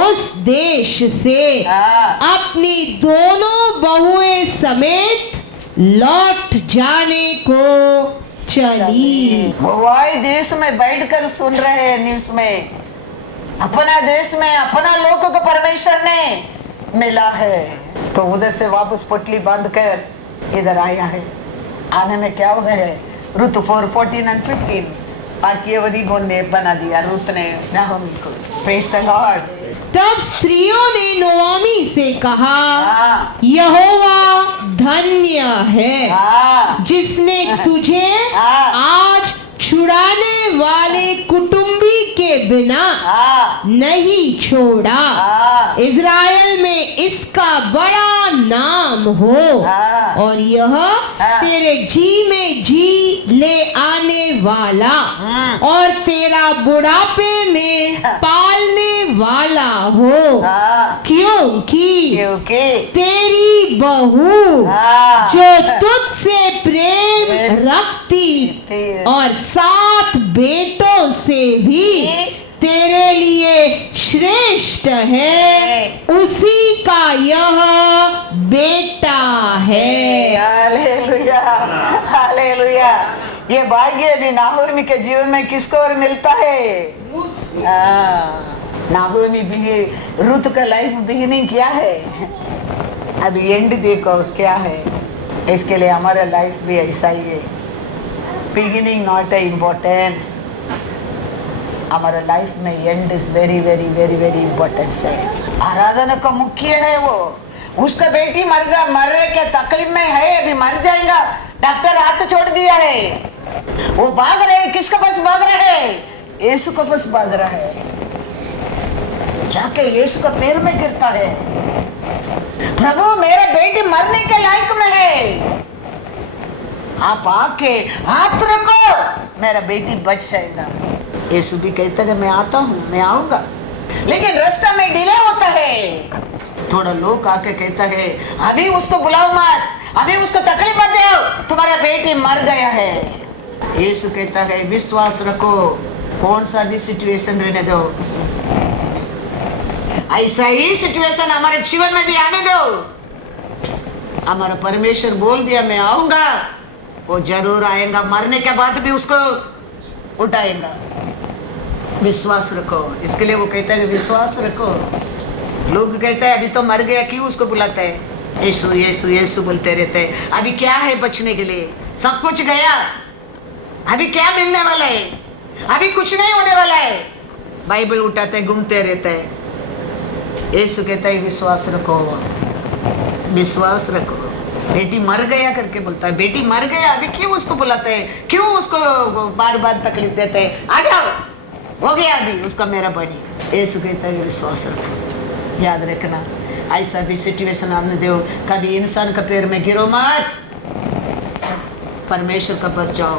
उस देश से अपनी दोनों बहुएं समेत लौट जाने को चली। वही देश में बैठकर सुन रहे हैं न्यूज में, अपना देश में अपना लोगों को परमेश्वर ने मिला है, तो उधर से वापस पोटली बांध कर इधर आया है। आने में क्या हुआ है, रुत 4:14 और 15 वाक्यवधि ने बना दिया रुत ने नाहोमी को। Praise the Lord. तब स्त्रियों ने नोआमी से कहा, यहोवा धन्य है जिसने तुझे आज छुड़ाने वाले कुटुंबी के बिना नहीं छोड़ा। इज़राइल में इसका बड़ा नाम हो और यह तेरे जी में जी ले आने वाला और तेरा बुढ़ापे में पालने वाला हो, क्योंकि तेरी बहू जो तुझसे प्रेम रखती और 7 बेटों से भी तेरे लिए श्रेष्ठ है, उसी का यह बेटा है। Hallelujah, hallelujah. ये भाग्य भी नाहोमी के जीवन में किसको और मिलता है? नाहोमी भी रुत का लाइफ बिगिनिंग क्या है, अभी एंड देखो क्या है। इसके लिए हमारा लाइफ भी ऐसा ही है, बिगिनिंग नॉट ए इम्पोर्टेंस। हमारा लाइफ में and is very very very very importance है। आराधना का मुख्य है वो। उसका बेटी मर रहे क्या तकलीफ में है, अभी मर जाएगा, डॉक्टर हाथ छोड़ दिया है, वो भाग रहे, किसके पास भाग रहे हैं? यीशु के पास भाग रहा है, जाके यीशु के पैर में गिरता है, प्रभु मेरा बेटी मरने के लायक में है, आप आके हाथ रखो, मेरा बेटी बच जाएगा। यीशु भी कहता है मैं आता हूँ, मैं आऊंगा, लेकिन रास्ता में डिले होता है। थोड़ा लोग आके कहता है अभी उसको बुलाओ मत, अभी उसको तकलीफ मत दो, तुम्हारा बेटी मर गया है। यीशु कहता है विश्वास रखो, कौन सा भी सिचुएशन रहने दो, ऐसा ही सिचुएशन हमारे जीवन में भी आने दो। हमारा परमेश्वर बोल दिया मैं आऊंगा, वो जरूर आएगा, मरने के बाद भी उसको उठाएगा। विश्वास रखो, इसके लिए वो कहता है विश्वास रखो। लोग कहते हैं अभी तो मर गया, क्यों उसको बुलाते हैं? यीशु यीशु यीशु बोलते रहते हैं। अभी क्या है बचने के लिए? सब कुछ गया, अभी क्या मिलने वाला है? अभी कुछ नहीं होने वाला है। बाइबल उठाते घूमते रहते हैं। यीशु कहता है विश्वास रखो, विश्वास रखो। बेटी मर गया करके बोलता है, बेटी मर गया, अभी क्यों उसको बुलाते हैं, क्यों उसको बार बार तकलीफ देते हैं? आ जाओ, हो गया अभी उसका मेरा बनी। यीशु कहता है विश्वास रखो। याद रखना, ऐसा भी सिचुएशन हमने दो, कभी इंसान का पैर में गिरो मत, परमेश्वर का पास जाओ,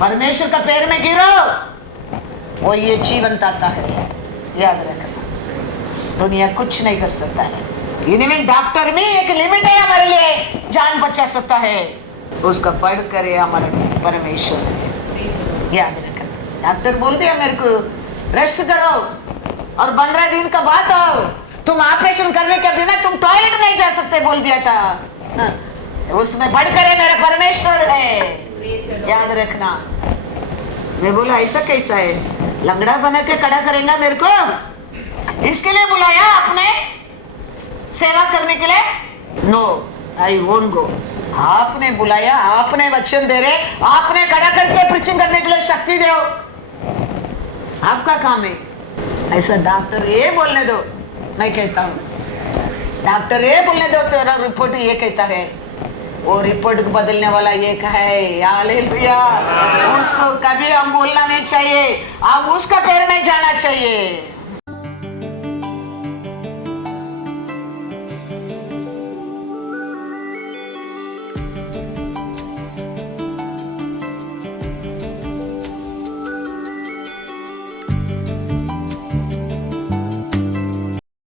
परमेश्वर का पैर में गिरो, वो ये जीवन आता है। याद रखना, दुनिया कुछ नहीं कर सकता है, इनमें डॉक्टर में एक लिमिट है, हमारे लिए जान बचा सकता है, उसका पढ़ करे हमारा परमेश्वर। याद रखना, डॉक्टर बोल दिया मेरे को रेस्ट करो और 15 दिन का बात आओ, तुम ऑपरेशन करने के बिना तुम टॉयलेट नहीं जा सकते बोल दिया था। उसमें बढ़ करे मेरा परमेश्वर है। याद रखना, मैं बोला ऐसा कैसा है, लंगड़ा बना के खड़ा करेगा मेरे को, इसके लिए बुलाया आपने सेवा करने के लिए? No, I won't go. आपने बुलाया, आपने वचन दे रहे, आपने खड़ा करके प्रीचिंग करने के लिए शक्ति दो, आपका काम है। ऐसा डॉक्टर ये बोलने दो, मैं कहता हूँ डॉक्टर ये बोलने दो, तेरा रिपोर्ट ये कहता है, वो रिपोर्ट को बदलने वाला एक है। हालेलुया। उसको कभी हम बोलना नहीं चाहिए, अब उसका पैर में जाना चाहिए।